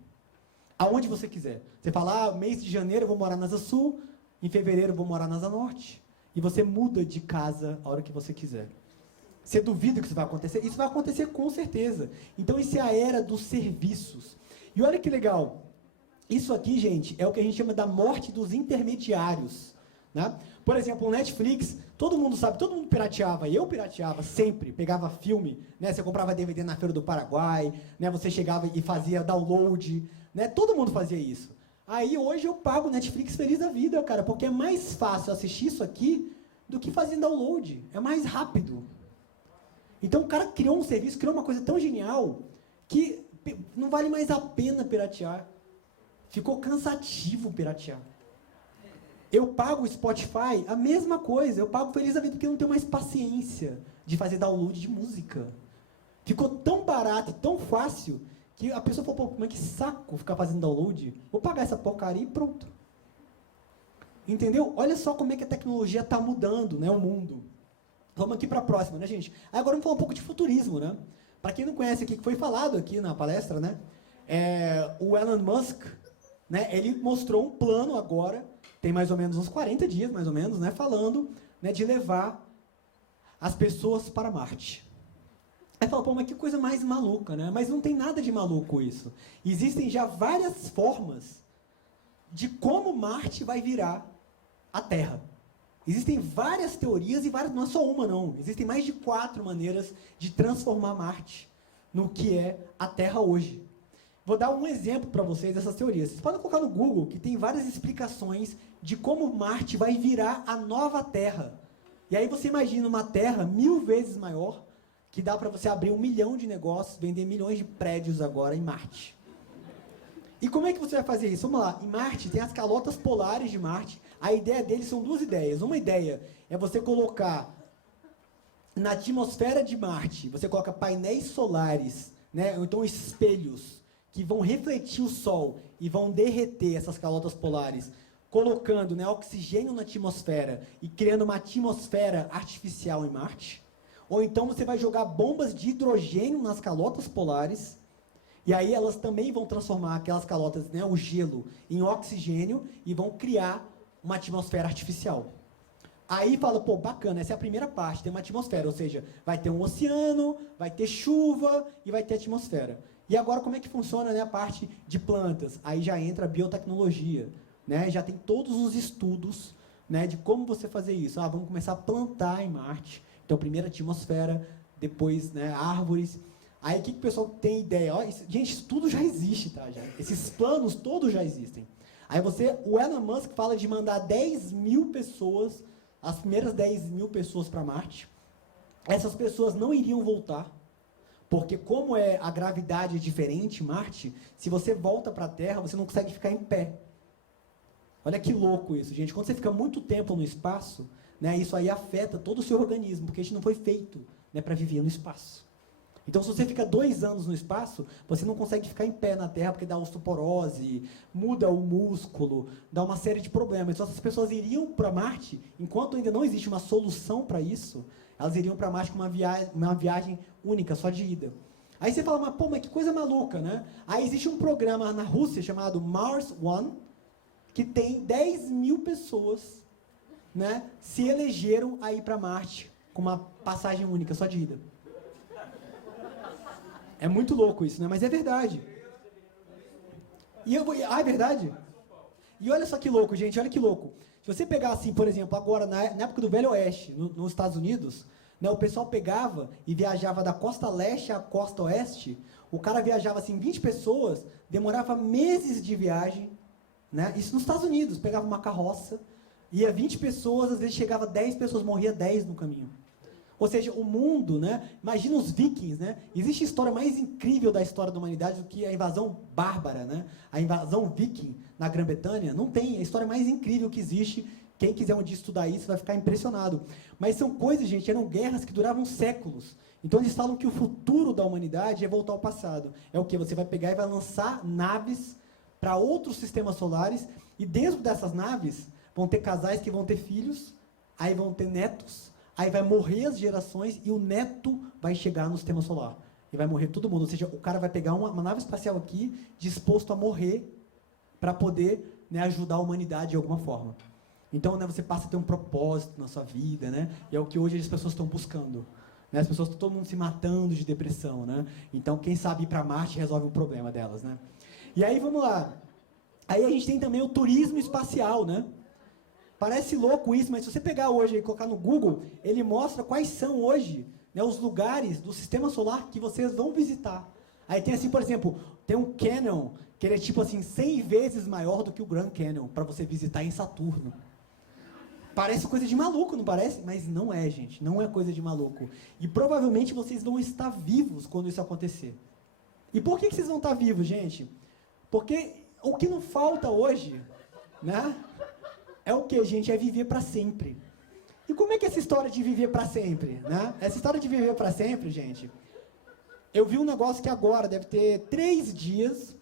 Aonde você quiser. Você fala, mês de janeiro eu vou morar na Asa Sul, em fevereiro eu vou morar na Asa Norte, e você muda de casa a hora que você quiser. Você duvida que isso vai acontecer? Isso vai acontecer com certeza. Então, isso é a era dos serviços. E olha que legal. Isso aqui, gente, é o que a gente chama da morte dos intermediários. Né? Por exemplo, o Netflix, todo mundo sabe, todo mundo pirateava. Eu pirateava sempre, pegava filme, né? Você comprava DVD na Feira do Paraguai, né? Você chegava e fazia download, né? Todo mundo fazia isso. Aí hoje eu pago o Netflix feliz da vida, cara, porque é mais fácil assistir isso aqui do que fazer download. É mais rápido. Então o cara criou um serviço, criou uma coisa tão genial que não vale mais a pena piratear. Ficou cansativo piratear. Eu pago o Spotify, a mesma coisa. Eu pago feliz da vida porque eu não tenho mais paciência de fazer download de música. Ficou tão barato e tão fácil que a pessoa falou, pô, como é que saco ficar fazendo download? Vou pagar essa porcaria e pronto. Entendeu? Olha só como é que a tecnologia está mudando, né, o mundo. Vamos aqui para a próxima, né, gente? Agora vamos falar um pouco de futurismo, né? Para quem não conhece aqui, que foi falado aqui na palestra, né? O Elon Musk, né, ele mostrou um plano agora, tem mais ou menos uns 40 dias, mais ou menos, né, falando, né, de levar as pessoas para Marte. Aí fala, pô, mas que coisa mais maluca, né? Mas não tem nada de maluco isso. Existem já várias formas de como Marte vai virar a Terra. Existem várias teorias e várias, não é só uma não, existem mais de 4 maneiras de transformar Marte no que é a Terra hoje. Vou dar um exemplo para vocês dessas teorias. Vocês podem colocar no Google, que tem várias explicações de como Marte vai virar a nova Terra. E aí você imagina uma Terra 1000 vezes maior, que dá para você abrir 1 milhão de negócios, vender milhões de prédios agora em Marte. E como é que você vai fazer isso? Vamos lá, em Marte tem as calotas polares de Marte. A ideia deles são 2 ideias. Uma ideia é você colocar na atmosfera de Marte, você coloca painéis solares, né, ou então espelhos, que vão refletir o Sol e vão derreter essas calotas polares, colocando, né, oxigênio na atmosfera e criando uma atmosfera artificial em Marte. Ou então você vai jogar bombas de hidrogênio nas calotas polares, e aí elas também vão transformar aquelas calotas, né, o gelo, em oxigênio e vão criar uma atmosfera artificial. Aí fala, pô, bacana, essa é a primeira parte, tem uma atmosfera, ou seja, vai ter um oceano, vai ter chuva e vai ter atmosfera. E agora como é que funciona, né, a parte de plantas? Aí já entra a biotecnologia, né, já tem todos os estudos, né, de como você fazer isso. Ah, vamos começar a plantar em Marte. Então, primeiro atmosfera, depois, né, árvores. Aí, o que o pessoal tem ideia? Ó, gente, isso tudo já existe, tá? Já. Esses planos todos já existem. Aí o Elon Musk fala de mandar 10.000 pessoas, as primeiras 10.000 pessoas para Marte. Essas pessoas não iriam voltar, porque como a gravidade é diferente em Marte, se você volta para a Terra, você não consegue ficar em pé. Olha que louco isso, gente. Quando você fica muito tempo no espaço, né, isso aí afeta todo o seu organismo, porque a gente não foi feito, né, para viver no espaço. Então, se você fica 2 anos no espaço, você não consegue ficar em pé na Terra, porque dá osteoporose, muda o músculo, dá uma série de problemas. Então, essas pessoas iriam para Marte, enquanto ainda não existe uma solução para isso, elas iriam para Marte com uma viagem única, só de ida. Aí você fala, mas que coisa maluca, né? Aí existe um programa na Rússia chamado Mars One, que tem 10.000 pessoas né, se elegeram a ir para Marte com uma passagem única, só de ida. É muito louco isso, né? Mas é verdade. É verdade? E olha só que louco, gente, olha que louco. Se você pegar assim, por exemplo, agora, na época do Velho Oeste, nos Estados Unidos, né, o pessoal pegava e viajava da costa leste à costa oeste, o cara viajava assim, 20 pessoas, demorava meses de viagem, né? Isso nos Estados Unidos, pegava uma carroça, ia 20 pessoas, às vezes chegava 10 pessoas, morria 10 no caminho. Ou seja, o mundo, né? Imagina os vikings, né? Existe história mais incrível da história da humanidade do que a invasão bárbara, né? A invasão viking na Grã-Bretanha. Não tem. É a história mais incrível que existe. Quem quiser um dia estudar isso vai ficar impressionado. Mas são coisas, gente, eram guerras que duravam séculos. Então eles falam que o futuro da humanidade é voltar ao passado. É o quê? Você vai pegar e vai lançar naves para outros sistemas solares, e dentro dessas naves vão ter casais que vão ter filhos, aí vão ter netos, aí vai morrer as gerações e o neto vai chegar no sistema solar. E vai morrer todo mundo. Ou seja, o cara vai pegar uma nave espacial aqui, disposto a morrer para poder, né, ajudar a humanidade de alguma forma. Então, né, você passa a ter um propósito na sua vida, né? E é o que hoje as pessoas estão buscando. Né? As pessoas estão todo mundo se matando de depressão, né? Então, quem sabe ir para Marte resolve o problema delas, né? E aí, vamos lá. Aí a gente tem também o turismo espacial, né? Parece louco isso, mas se você pegar hoje e colocar no Google, ele mostra quais são hoje, né, os lugares do sistema solar que vocês vão visitar. Aí tem assim, por exemplo, tem um Canyon, que ele é tipo assim, 100 vezes maior do que o Grand Canyon, para você visitar em Saturno. Parece coisa de maluco, não parece? Mas não é, gente, não é coisa de maluco. E provavelmente vocês vão estar vivos quando isso acontecer. E por que vocês vão estar vivos, gente? Porque o que não falta hoje, né? É o que, gente? É viver para sempre. E como é que é essa história de viver para sempre, né? Essa história de viver para sempre, gente, eu vi um negócio que agora deve ter 3 dias,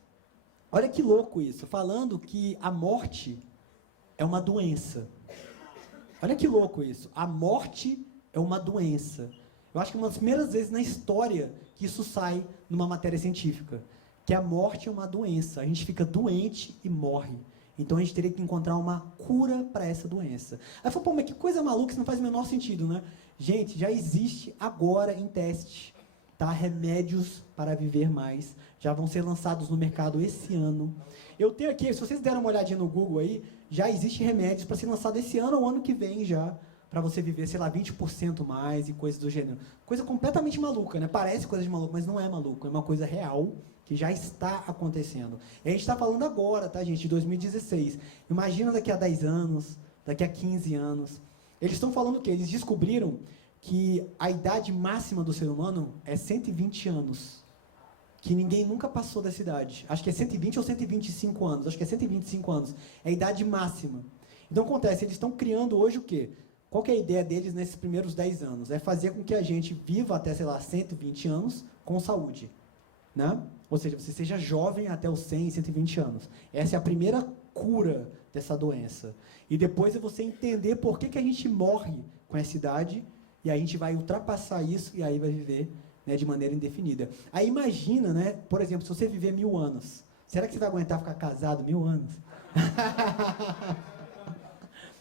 olha que louco isso, falando que a morte é uma doença. Olha que louco isso, a morte é uma doença. Eu acho que é uma das primeiras vezes na história que isso sai numa matéria científica, que a morte é uma doença, a gente fica doente e morre. Então a gente teria que encontrar uma cura para essa doença. Aí eu falei, pô, mas que coisa maluca, isso não faz o menor sentido, né? Gente, já existe agora em teste, tá? Remédios para viver mais, já vão ser lançados no mercado esse ano. Eu tenho aqui, se vocês deram uma olhadinha no Google aí, já existe remédios para ser lançado esse ano ou ano que vem já, para você viver, sei lá, 20% mais e coisas do gênero. Coisa completamente maluca, né? Parece coisa de maluco, mas não é maluco, é uma coisa real, que já está acontecendo. E a gente está falando agora, tá, gente, de 2016. Imagina daqui a 10 anos, daqui a 15 anos. Eles estão falando o quê? Eles descobriram que a idade máxima do ser humano é 120 anos. Que ninguém nunca passou dessa idade. Acho que é 120 ou 125 anos. Acho que é 125 anos. É a idade máxima. Então, acontece, eles estão criando hoje o quê? Qual que é a ideia deles nesses primeiros 10 anos? É fazer com que a gente viva até, sei lá, 120 anos com saúde. Né? Ou seja, você seja jovem até os 100, 120 anos. Essa é a primeira cura dessa doença. E depois é você entender por que a gente morre com essa idade, e aí a gente vai ultrapassar isso, e aí vai viver, né, de maneira indefinida. Aí imagina, né, por exemplo, se você viver 1000 anos, será que você vai aguentar ficar casado 1000 anos?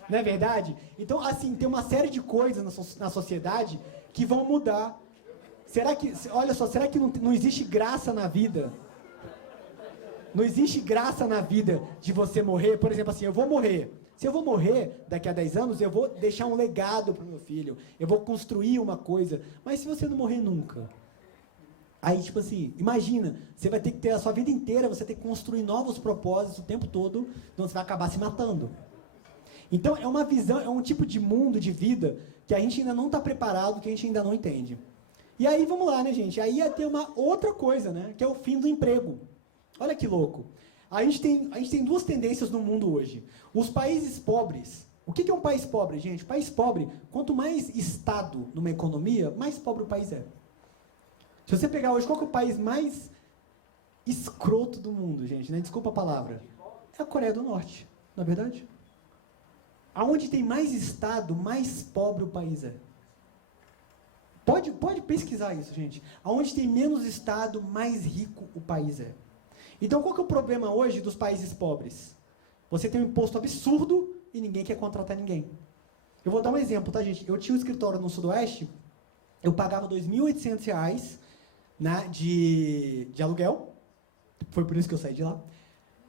Não é verdade? Então, assim, tem uma série de coisas na sociedade que vão mudar. Será que, olha só, será que não existe graça na vida? Não existe graça na vida de você morrer? Por exemplo, assim, eu vou morrer. Se eu vou morrer daqui a 10 anos, eu vou deixar um legado para o meu filho. Eu vou construir uma coisa. Mas se você não morrer nunca? Aí, tipo assim, imagina, você vai ter que ter a sua vida inteira, você tem que construir novos propósitos o tempo todo, então você vai acabar se matando. Então, é uma visão, é um tipo de mundo, de vida, que a gente ainda não está preparado, que a gente ainda não entende. E aí, vamos lá, né, gente? Aí ia ter uma outra coisa, né? Que é o fim do emprego. Olha que louco. A gente tem 2 tendências no mundo hoje. Os países pobres. O que é um país pobre, gente? País pobre, quanto mais Estado numa economia, mais pobre o país é. Se você pegar hoje, qual que é o país mais escroto do mundo, gente? Né? Desculpa a palavra. É a Coreia do Norte, não é verdade? Aonde tem mais Estado, mais pobre o país é. Pode pesquisar isso, gente. Aonde tem menos Estado, mais rico o país é. Então, qual que é o problema hoje dos países pobres? Você tem um imposto absurdo e ninguém quer contratar ninguém. Eu vou dar um exemplo, tá, gente? Eu tinha um escritório no Sudoeste, eu pagava R$ 2.800, né, de aluguel, foi por isso que eu saí de lá,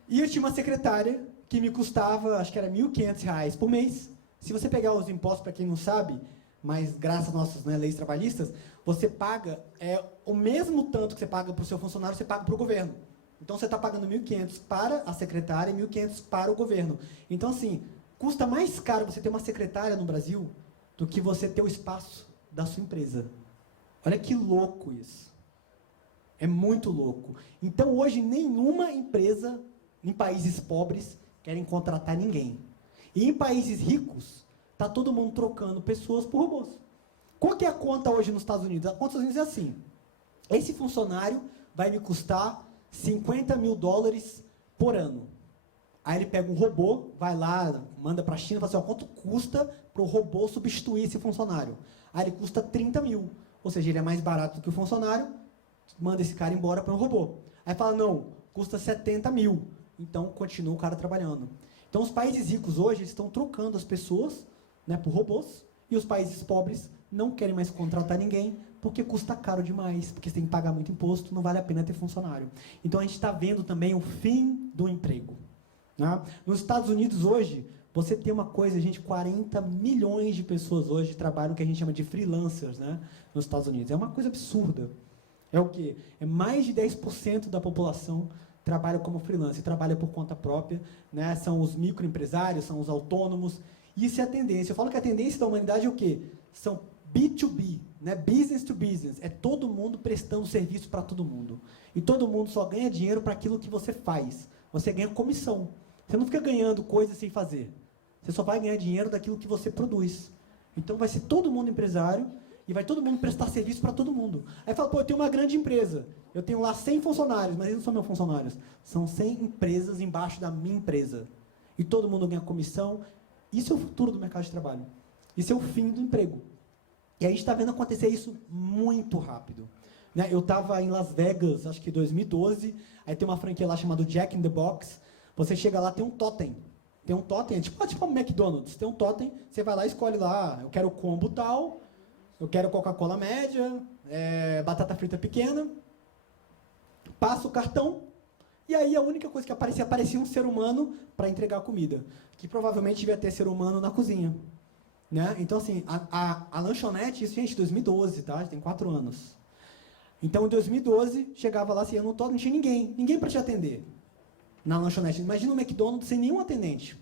e eu tinha uma secretária que me custava, acho que era R$ 1.500 por mês. Se você pegar os impostos, para quem não sabe, mas graças às nossas, né, leis trabalhistas, você paga o mesmo tanto que você paga para o seu funcionário, você paga para o governo. Então, você está pagando 1.500 para a secretária e 1.500 para o governo. Então, assim, custa mais caro você ter uma secretária no Brasil do que você ter o espaço da sua empresa. Olha que louco isso. É muito louco. Então, hoje, nenhuma empresa em países pobres querem contratar ninguém. E em países ricos, está todo mundo trocando pessoas por robôs. Qual que é a conta hoje nos Estados Unidos? A conta nos Estados Unidos é assim. Esse funcionário vai me custar $50 mil por ano. Aí ele pega um robô, vai lá, manda para a China e fala assim, ó, quanto custa para o robô substituir esse funcionário? Aí ele custa 30 mil. Ou seja, ele é mais barato do que o funcionário, manda esse cara embora para um robô. Aí fala, não, custa 70 mil. Então, continua o cara trabalhando. Então, os países ricos hoje estão trocando as pessoas, né, por robôs, e os países pobres não querem mais contratar ninguém, porque custa caro demais, porque você tem que pagar muito imposto, não vale a pena ter funcionário. Então, a gente está vendo também o fim do emprego. Né? Nos Estados Unidos, hoje, você tem uma coisa, gente, 40 milhões de pessoas hoje trabalham o que a gente chama de freelancers, né, nos Estados Unidos. É uma coisa absurda. É o quê? É mais de 10% da população trabalha como freelancer, trabalha por conta própria, né? São os microempresários, são os autônomos. Isso é a tendência. Eu falo que a tendência da humanidade é o quê? São B2B, né? Business to business. É todo mundo prestando serviço para todo mundo. E todo mundo só ganha dinheiro para aquilo que você faz. Você ganha comissão. Você não fica ganhando coisas sem fazer. Você só vai ganhar dinheiro daquilo que você produz. Então vai ser todo mundo empresário e vai todo mundo prestar serviço para todo mundo. Aí fala, pô, eu tenho uma grande empresa. Eu tenho lá 100 funcionários, mas eles não são meus funcionários. São 100 empresas embaixo da minha empresa. E todo mundo ganha comissão. Isso é o futuro do mercado de trabalho. Isso é o fim do emprego. E a gente está vendo acontecer isso muito rápido. Né? Eu estava em Las Vegas, acho que em 2012, aí tem uma franquia lá chamada Jack in the Box. Você chega lá, tem um totem. Tem um totem, tipo um McDonald's. Tem um totem, você vai lá e escolhe lá, eu quero combo tal, eu quero Coca-Cola média, batata frita pequena, passa o cartão, e aí a única coisa que aparecia um ser humano para entregar a comida, que provavelmente devia ter ser humano na cozinha. Né? Então, assim, a lanchonete, isso, gente, 2012, tá? Tem 4 anos. Então, em 2012, chegava lá, assim, não tinha ninguém para te atender na lanchonete. Imagina um McDonald's sem nenhum atendente.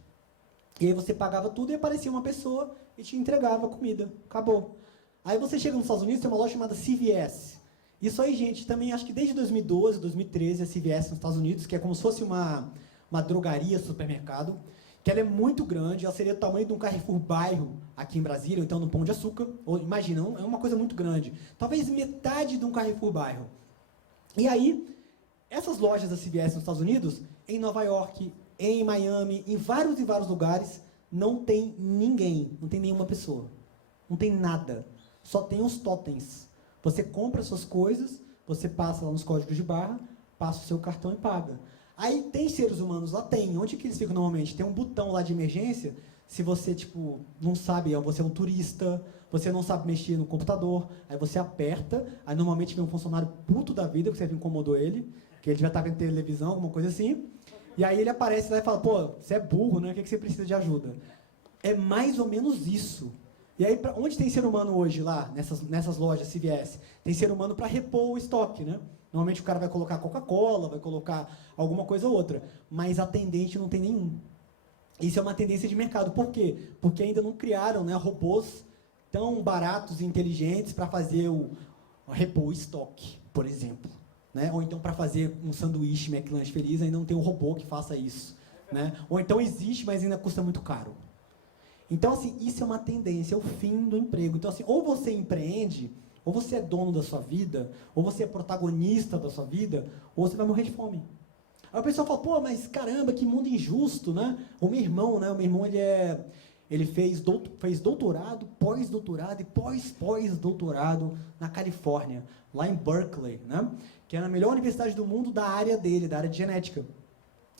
E aí você pagava tudo e aparecia uma pessoa e te entregava a comida. Acabou. Aí você chega nos Estados Unidos, tem uma loja chamada CVS. Isso aí, gente, também acho que desde 2012, 2013, a CVS nos Estados Unidos, que é como se fosse uma drogaria, supermercado, que ela é muito grande, ela seria do tamanho de um Carrefour bairro aqui em Brasília, ou então no Pão de Açúcar. Ou, imagina, é uma coisa muito grande. Talvez metade de um Carrefour bairro. E aí, essas lojas da CVS nos Estados Unidos, em Nova York, em Miami, em vários e vários lugares, não tem ninguém, não tem nenhuma pessoa. Não tem nada. Só tem os totens. Você compra suas coisas, você passa lá nos códigos de barra, passa o seu cartão e paga. Aí tem seres humanos lá? Tem. Onde que eles ficam normalmente? Tem um botão lá de emergência, se você, tipo, não sabe, você é um turista, você não sabe mexer no computador, aí você aperta, aí normalmente vem um funcionário puto da vida, porque você incomodou ele, que ele já está vendo televisão, alguma coisa assim, e aí ele aparece lá e fala, pô, você é burro, né? O que você precisa de ajuda? É mais ou menos isso. E aí, onde tem ser humano hoje lá, nessas lojas CVS? Tem ser humano para repor o estoque, né? Normalmente o cara vai colocar Coca-Cola, vai colocar alguma coisa ou outra, mas atendente não tem nenhum. Isso é uma tendência de mercado. Por quê? Porque ainda não criaram, né, robôs tão baratos e inteligentes para fazer repor o estoque, por exemplo. Né? Ou então para fazer um sanduíche McLanche Feliz, ainda não tem um robô que faça isso. Né? Ou então existe, mas ainda custa muito caro. Então, assim, isso é uma tendência, é o fim do emprego. Então, assim, ou você empreende, ou você é dono da sua vida, ou você é protagonista da sua vida, ou você vai morrer de fome. Aí o pessoal fala, pô, mas caramba, que mundo injusto, né? O meu irmão, ele fez doutorado, pós-doutorado e pós-doutorado na Califórnia, lá em Berkeley, né? Que é a melhor universidade do mundo da área dele, da área de genética.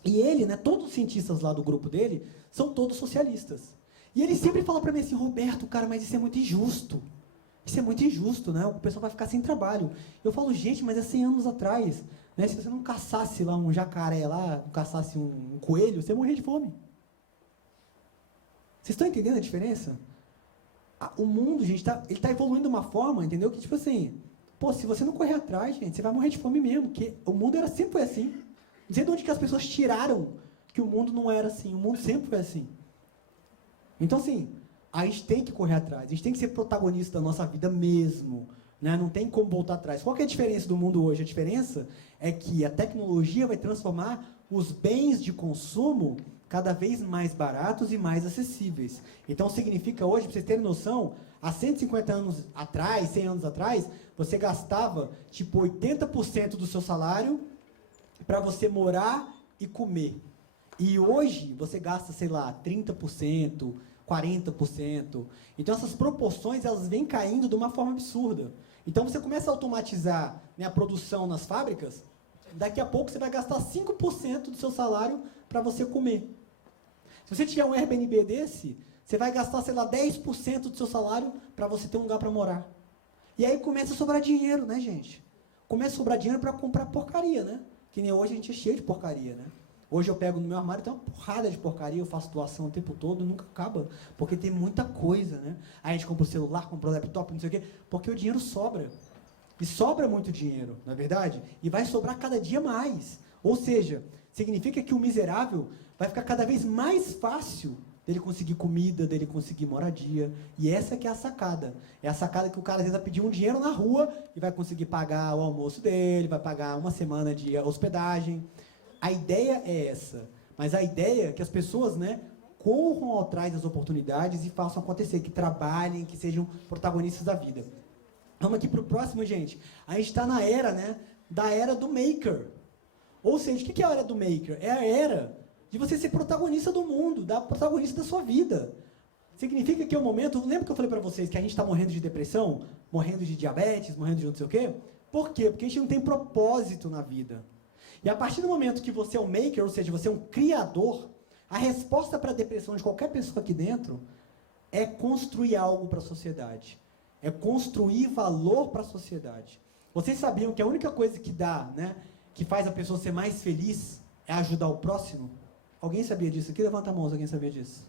E ele, né, todos os cientistas lá do grupo dele, são todos socialistas. E ele sempre fala para mim assim, Roberto, cara, mas isso é muito injusto. Isso é muito injusto, né? O pessoal vai ficar sem trabalho. Eu falo, gente, mas é 100 anos atrás. Né? Se você não caçasse lá um jacaré lá, não caçasse um coelho, você morria de fome. Vocês estão entendendo a diferença? O mundo, gente, ele está evoluindo de uma forma, entendeu? Que tipo assim, pô, se você não correr atrás, gente, você vai morrer de fome mesmo. Porque o mundo sempre foi assim. Não sei de onde que as pessoas tiraram que o mundo não era assim. O mundo sempre foi assim. Então, assim, a gente tem que correr atrás. A gente tem que ser protagonista da nossa vida mesmo. Né? Não tem como voltar atrás. Qual que é a diferença do mundo hoje? A diferença é que a tecnologia vai transformar os bens de consumo cada vez mais baratos e mais acessíveis. Então, significa hoje, para vocês terem noção, há 150 anos atrás, 100 anos atrás, você gastava, tipo, 80% do seu salário para você morar e comer. E hoje, você gasta, sei lá, 30%, 40%. Então, essas proporções, elas vêm caindo de uma forma absurda. Então, você começa a automatizar, né, a produção nas fábricas, daqui a pouco você vai gastar 5% do seu salário para você comer. Se você tiver um Airbnb desse, você vai gastar, sei lá, 10% do seu salário para você ter um lugar para morar. E aí começa a sobrar dinheiro, né, gente? Começa a sobrar dinheiro para comprar porcaria, né? Que nem hoje a gente é cheio de porcaria, né? Hoje eu pego no meu armário, tem uma porrada de porcaria, eu faço doação o tempo todo, nunca acaba, porque tem muita coisa, né? Aí a gente compra o celular, compra o laptop, não sei o quê, porque o dinheiro sobra. E sobra muito dinheiro, não é verdade? E vai sobrar cada dia mais. Ou seja, significa que o miserável vai ficar cada vez mais fácil dele conseguir comida, dele conseguir moradia. E essa que é a sacada. É a sacada que o cara às vezes vai pedir um dinheiro na rua e vai conseguir pagar o almoço dele, vai pagar uma semana de hospedagem. A ideia é essa. Mas a ideia é que as pessoas, né, corram atrás das oportunidades e façam acontecer, que trabalhem, que sejam protagonistas da vida. Vamos aqui para o próximo, gente. A gente está na era, né, da era do maker. Ou seja, o que é a era do maker? É a era de você ser protagonista do mundo, protagonista da sua vida. Significa que é o momento... Lembra que eu falei para vocês que a gente está morrendo de depressão? Morrendo de diabetes, morrendo de não sei o quê? Por quê? Porque a gente não tem propósito na vida. E a partir do momento que você é um maker, ou seja, você é um criador, a resposta para a depressão de qualquer pessoa aqui dentro é construir algo para a sociedade. É construir valor para a sociedade. Vocês sabiam que a única coisa que dá, né, que faz a pessoa ser mais feliz é ajudar o próximo? Alguém sabia disso aqui? Levanta a mão se alguém sabia disso.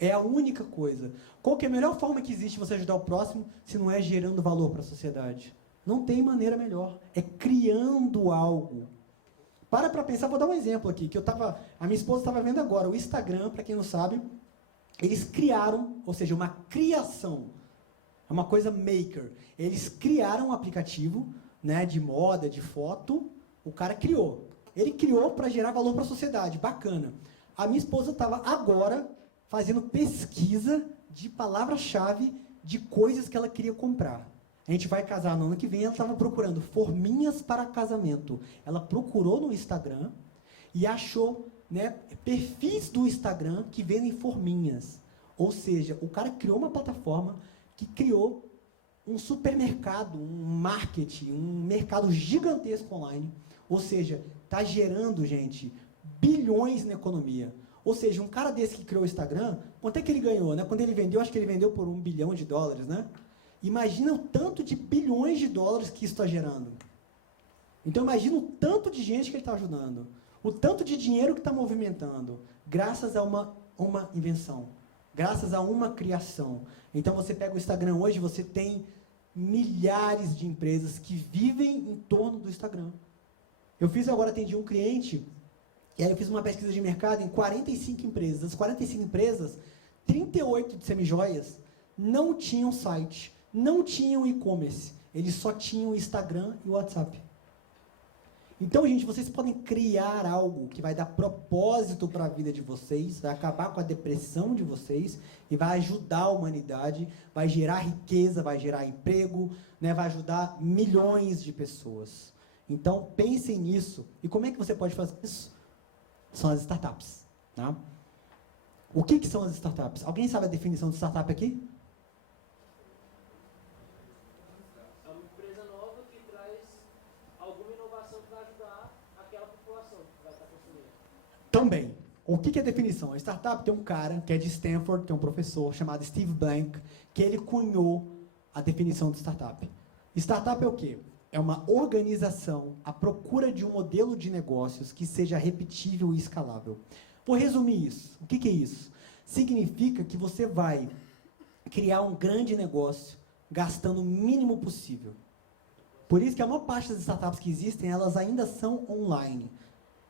É a única coisa. Qual que é a melhor forma que existe você ajudar o próximo se não é gerando valor para a sociedade? Não tem maneira melhor. É criando algo. Para pensar, vou dar um exemplo aqui, que a minha esposa estava vendo agora, o Instagram, para quem não sabe, eles criaram, ou seja, uma criação, é uma coisa maker. Eles criaram um aplicativo, né, de moda, de foto, o cara criou. Ele criou para gerar valor para a sociedade, bacana. A minha esposa estava agora fazendo pesquisa de palavra-chave de coisas que ela queria comprar. A gente vai casar no ano que vem, ela estava procurando forminhas para casamento. Ela procurou no Instagram e achou, né, perfis do Instagram que vendem forminhas. Ou seja, o cara criou uma plataforma que criou um supermercado, um marketing, um mercado gigantesco online. Ou seja, está gerando, gente, bilhões na economia. Ou seja, um cara desse que criou o Instagram, quanto é que ele ganhou, né? Quando ele vendeu, acho que ele vendeu por $1 bilhão, né? Imagina o tanto de bilhões de dólares que isso está gerando. Então, imagina o tanto de gente que ele está ajudando. O tanto de dinheiro que está movimentando. Graças a uma invenção. Graças a uma criação. Então, você pega o Instagram hoje, você tem milhares de empresas que vivem em torno do Instagram. Eu atendi um cliente, e aí eu fiz uma pesquisa de mercado em 45 empresas. Das 45 empresas, 38 de semijoias não tinham site. Não tinham e-commerce, eles só tinham o Instagram e o WhatsApp. Então, gente, vocês podem criar algo que vai dar propósito para a vida de vocês, vai acabar com a depressão de vocês e vai ajudar a humanidade, vai gerar riqueza, vai gerar emprego, né, vai ajudar milhões de pessoas. Então, pensem nisso. E como é que você pode fazer isso? São as startups. Tá? O que são as startups? Alguém sabe a definição de startup aqui? Também. O que é a definição? A startup tem um cara que é de Stanford, que é um professor chamado Steve Blank, que ele cunhou a definição de startup. Startup é o quê? É uma organização à procura de um modelo de negócios que seja repetível e escalável. Vou resumir isso. O que é isso? Significa que você vai criar um grande negócio gastando o mínimo possível. Por isso que a maior parte das startups que existem, elas ainda são online.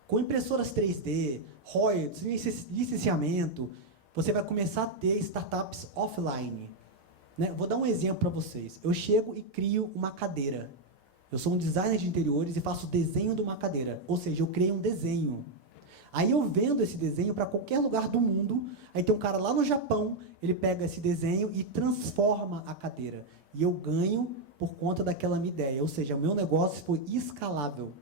Com impressoras 3D, royalties, licenciamento, você vai começar a ter startups offline. Né? Vou dar um exemplo para vocês. Eu chego e crio uma cadeira. Eu sou um designer de interiores e faço desenho de uma cadeira. Ou seja, eu criei um desenho. Aí eu vendo esse desenho para qualquer lugar do mundo. Aí tem um cara lá no Japão, ele pega esse desenho e transforma a cadeira. E eu ganho por conta daquela minha ideia. Ou seja, o meu negócio foi escalável.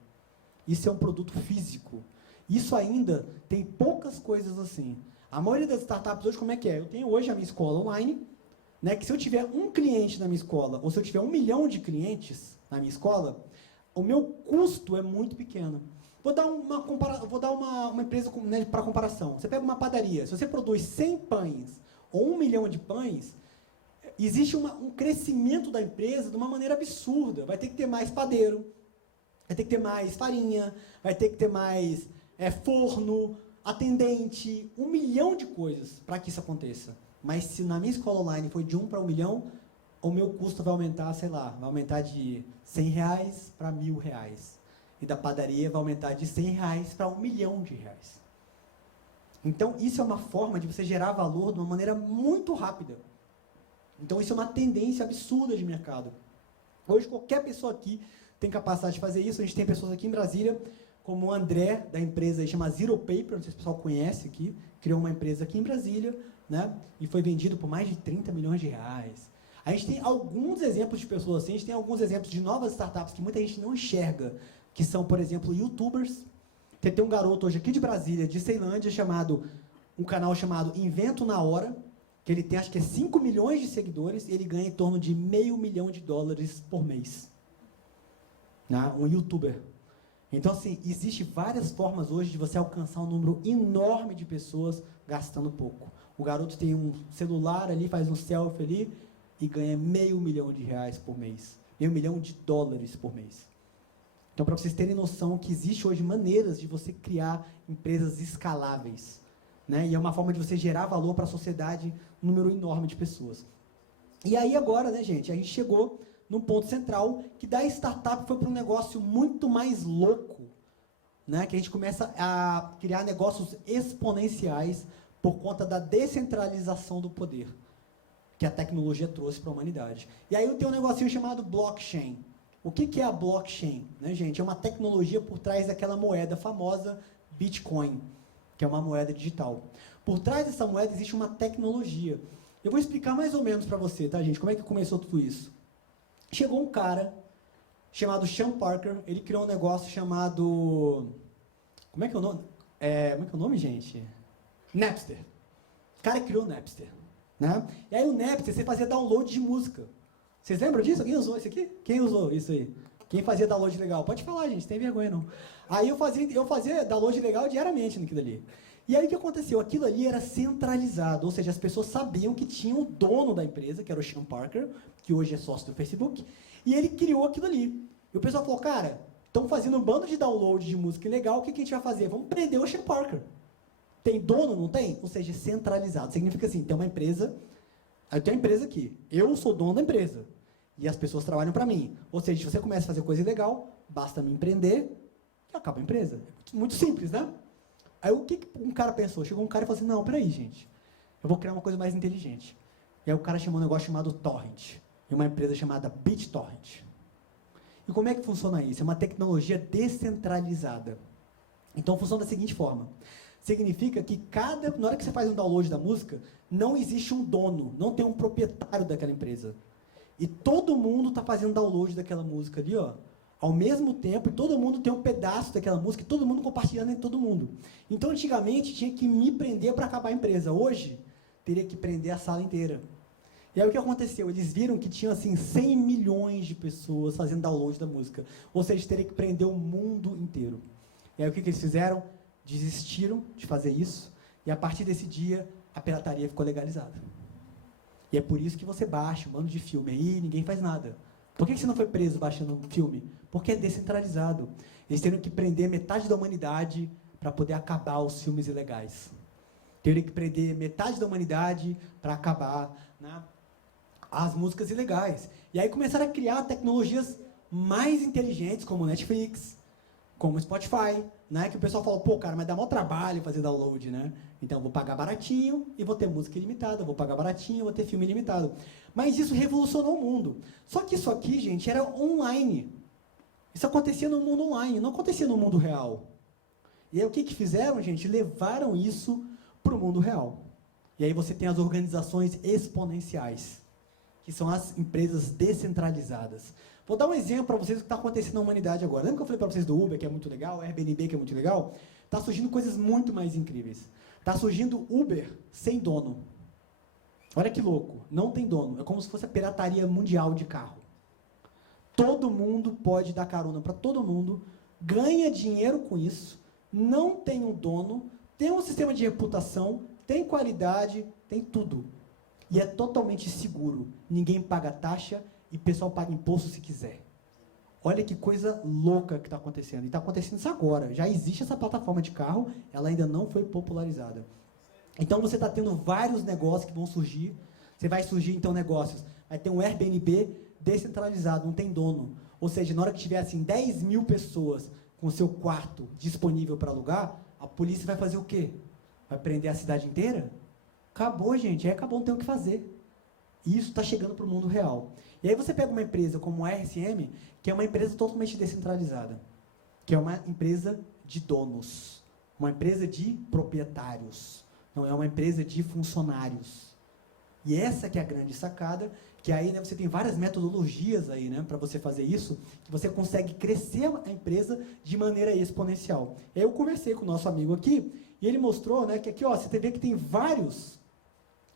Isso é um produto físico. Isso ainda tem poucas coisas assim. A maioria das startups hoje, como é que é? Eu tenho hoje a minha escola online, né, que se eu tiver um cliente na minha escola, ou se eu tiver 1 milhão de clientes na minha escola, o meu custo é muito pequeno. Vou dar uma empresa, né, para comparação. Você pega uma padaria, se você produz 100 pães ou 1 milhão de pães, existe um crescimento da empresa de uma maneira absurda. Vai ter que ter mais padeiro, vai ter que ter mais farinha, vai ter que ter mais forno, atendente, 1 milhão de coisas para que isso aconteça. Mas se na minha escola online foi de 1 para 1 milhão, o meu custo vai aumentar, sei lá, vai aumentar de R$100 para R$1.000. E da padaria vai aumentar de R$100 para R$1 milhão. Então, isso é uma forma de você gerar valor de uma maneira muito rápida. Então, isso é uma tendência absurda de mercado. Hoje, qualquer pessoa aqui tem capacidade de fazer isso. A gente tem pessoas aqui em Brasília, como o André, da empresa chama Zero Paper, não sei se o pessoal conhece aqui, criou uma empresa aqui em Brasília, né, e foi vendido por mais de R$30 milhões. A gente tem alguns exemplos de pessoas assim, a gente tem alguns exemplos de novas startups que muita gente não enxerga, que são, por exemplo, youtubers. Tem um garoto hoje aqui de Brasília, de Ceilândia, um canal chamado Invento na Hora, que ele tem, acho que é 5 milhões de seguidores, e ele ganha em torno de $500 mil por mês. Né? Um youtuber. Então, assim, existem várias formas hoje de você alcançar um número enorme de pessoas gastando pouco. O garoto tem um celular ali, faz um selfie ali e ganha $500 mil por mês. $500 mil por mês. Então, para vocês terem noção que existe hoje maneiras de você criar empresas escaláveis. Né? E é uma forma de você gerar valor para a sociedade, um número enorme de pessoas. E aí agora, né, gente, a gente chegou num ponto central que da startup foi para um negócio muito mais louco, né? Que a gente começa a criar negócios exponenciais por conta da descentralização do poder que a tecnologia trouxe para a humanidade. E aí eu tenho um negocinho chamado blockchain. O que é a blockchain? Né, gente? É uma tecnologia por trás daquela moeda famosa Bitcoin, que é uma moeda digital. Por trás dessa moeda existe uma tecnologia. Eu vou explicar mais ou menos para você, tá, gente? Como é que começou tudo isso? Chegou um cara chamado Sean Parker, ele criou um negócio chamado... Como é que é o nome? Como é que é o nome, gente? Napster. O cara criou o Napster. Né? E aí o Napster, você fazia download de música. Vocês lembram disso? Alguém usou isso aqui? Quem usou isso aí? Quem fazia download legal? Pode falar, gente, não tem vergonha não. Aí eu fazia download legal diariamente naquilo ali. E aí o que aconteceu? Aquilo ali era centralizado, ou seja, as pessoas sabiam que tinha o dono da empresa, que era o Sean Parker, que hoje é sócio do Facebook, e ele criou aquilo ali. E o pessoal falou, cara, estão fazendo um bando de download de música legal, o que a gente vai fazer? Vamos prender o Sean Parker. Tem dono, não tem? Ou seja, centralizado. Significa assim, tem uma empresa, eu tenho uma empresa aqui, eu sou dono da empresa, e as pessoas trabalham para mim. Ou seja, se você começa a fazer coisa ilegal, basta me empreender e acaba a empresa. Muito simples, né? Aí o que um cara pensou? Chegou um cara e falou assim, não, peraí, gente, eu vou criar uma coisa mais inteligente. E aí o cara chamou um negócio chamado Torrent, e uma empresa chamada BitTorrent. E como é que funciona isso? É uma tecnologia descentralizada. Então funciona da seguinte forma. Significa que na hora que você faz um download da música, não existe um dono, não tem um proprietário daquela empresa. E todo mundo está fazendo download daquela música ali, ó, ao mesmo tempo, e todo mundo tem um pedaço daquela música, e todo mundo compartilhando entre todo mundo. Então, antigamente, tinha que me prender para acabar a empresa. Hoje, teria que prender a sala inteira. E aí, o que aconteceu? Eles viram que tinham, assim, 100 milhões de pessoas fazendo download da música. Ou seja, teria que prender o mundo inteiro. E aí, o que eles fizeram? desistiram de fazer isso, e a partir desse dia, a pirataria ficou legalizada. E é por isso que você baixa um bando de filme aí e ninguém faz nada. Por que você não foi preso baixando um filme? Porque é descentralizado. Eles teriam que prender metade da humanidade para poder acabar os filmes ilegais. Teriam que prender metade da humanidade para acabar, né, as músicas ilegais. E aí começaram a criar tecnologias mais inteligentes, como Netflix, como Spotify, né, que o pessoal falou, pô, cara, mas dá maior trabalho fazer download, né? Então, eu vou pagar baratinho e vou ter música ilimitada, eu vou pagar baratinho e vou ter filme ilimitado. Mas isso revolucionou o mundo. Só que isso aqui, gente, era online. Isso acontecia no mundo online, não acontecia no mundo real. E aí, o que fizeram, gente? Levaram isso para o mundo real. E aí você tem as organizações exponenciais, que são as empresas descentralizadas. Vou dar um exemplo para vocês do que está acontecendo na humanidade agora. Lembra que eu falei para vocês do Uber, que é muito legal, Airbnb, que é muito legal? Está surgindo coisas muito mais incríveis. Está surgindo Uber sem dono. Olha que louco, não tem dono. É como se fosse a pirataria mundial de carro. Todo mundo pode dar carona para todo mundo, ganha dinheiro com isso, não tem um dono, tem um sistema de reputação, tem qualidade, tem tudo. E é totalmente seguro. Ninguém paga taxa e o pessoal paga imposto se quiser. Olha que coisa louca que está acontecendo. E está acontecendo isso agora. Já existe essa plataforma de carro, ela ainda não foi popularizada. Então, você está tendo vários negócios que vão surgir. Você vai surgir, então, negócios. Vai ter um Airbnb descentralizado, não tem dono. Ou seja, na hora que tiver, assim, 10 mil pessoas com o seu quarto disponível para alugar, a polícia vai fazer o quê? Vai prender a cidade inteira? Acabou, gente. Aí acabou, não tem o que fazer. E isso está chegando para o mundo real. E aí você pega uma empresa como a RSM, que é uma empresa totalmente descentralizada, que é uma empresa de donos, uma empresa de proprietários, não é uma empresa de funcionários. E essa que é a grande sacada, que aí, né, você tem várias metodologias aí, né, para você fazer isso, que você consegue crescer a empresa de maneira exponencial. E aí eu conversei com o nosso amigo aqui, e ele mostrou, né, que aqui, ó, você vê que tem várias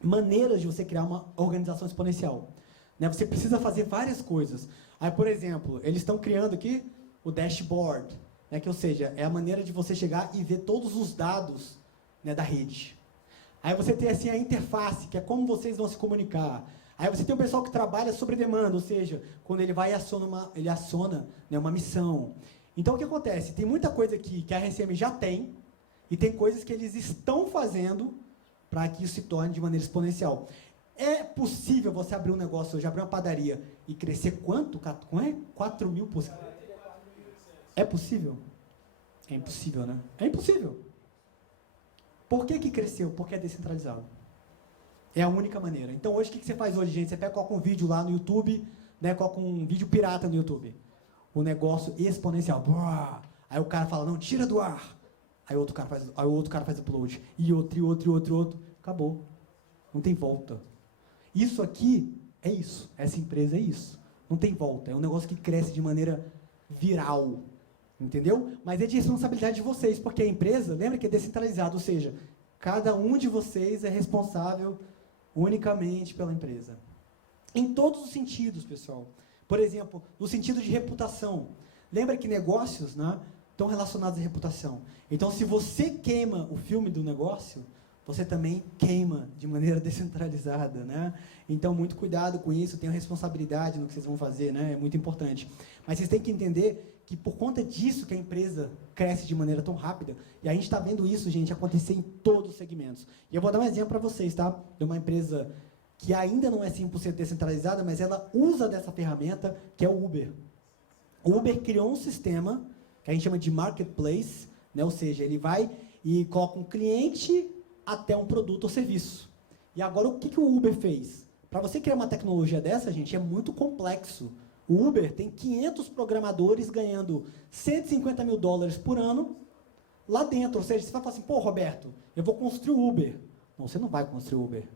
maneiras de você criar uma organização exponencial. Né, você precisa fazer várias coisas. Aí, por exemplo, eles estão criando aqui o dashboard, né, que, ou seja, é a maneira de você chegar e ver todos os dados, né, da rede. Aí você tem assim a interface, que é como vocês vão se comunicar. Aí você tem o pessoal que trabalha sobre demanda, ou seja, quando ele vai e ele aciona, né, uma missão. Então, o que acontece? Tem muita coisa aqui que a RSM já tem, e tem coisas que eles estão fazendo para que isso se torne de maneira exponencial. É possível você abrir um negócio hoje, abrir uma padaria e crescer quanto? 4.000%? É possível? É impossível, né? É impossível. Por que cresceu? Porque é descentralizado. É a única maneira. Então, hoje, o que você faz hoje, gente? Você pega, coloca um vídeo lá no YouTube, né, coloca um vídeo pirata no YouTube. O negócio exponencial. Aí o cara fala, não, tira do ar. Aí o outro cara faz upload. E outro. Acabou. Não tem volta. Isso aqui é isso. Essa empresa é isso. Não tem volta. É um negócio que cresce de maneira viral. Entendeu? Mas é de responsabilidade de vocês, porque a empresa, lembra que é descentralizado, ou seja, cada um de vocês é responsável unicamente pela empresa. Em todos os sentidos, pessoal. Por exemplo, no sentido de reputação. Lembra que negócios, né, estão relacionados à reputação. Então, se você queima o filme do negócio, você também queima de maneira descentralizada, né? Então, muito cuidado com isso, tenham responsabilidade no que vocês vão fazer, né? É muito importante. Mas vocês têm que entender que por conta disso que a empresa cresce de maneira tão rápida, e a gente está vendo isso, gente, acontecer em todos os segmentos. E eu vou dar um exemplo para vocês, tá? De uma empresa que ainda não é 100% descentralizada, mas ela usa dessa ferramenta, que é o Uber. O Uber criou um sistema que a gente chama de marketplace, né? Ou seja, ele vai e coloca um cliente até um produto ou serviço. E agora, o que o Uber fez? Para você criar uma tecnologia dessa, gente, é muito complexo. O Uber tem 500 programadores ganhando $150 mil por ano lá dentro. Ou seja, você vai falar assim, pô, Roberto, eu vou construir o Uber. Não, você não vai construir o Uber.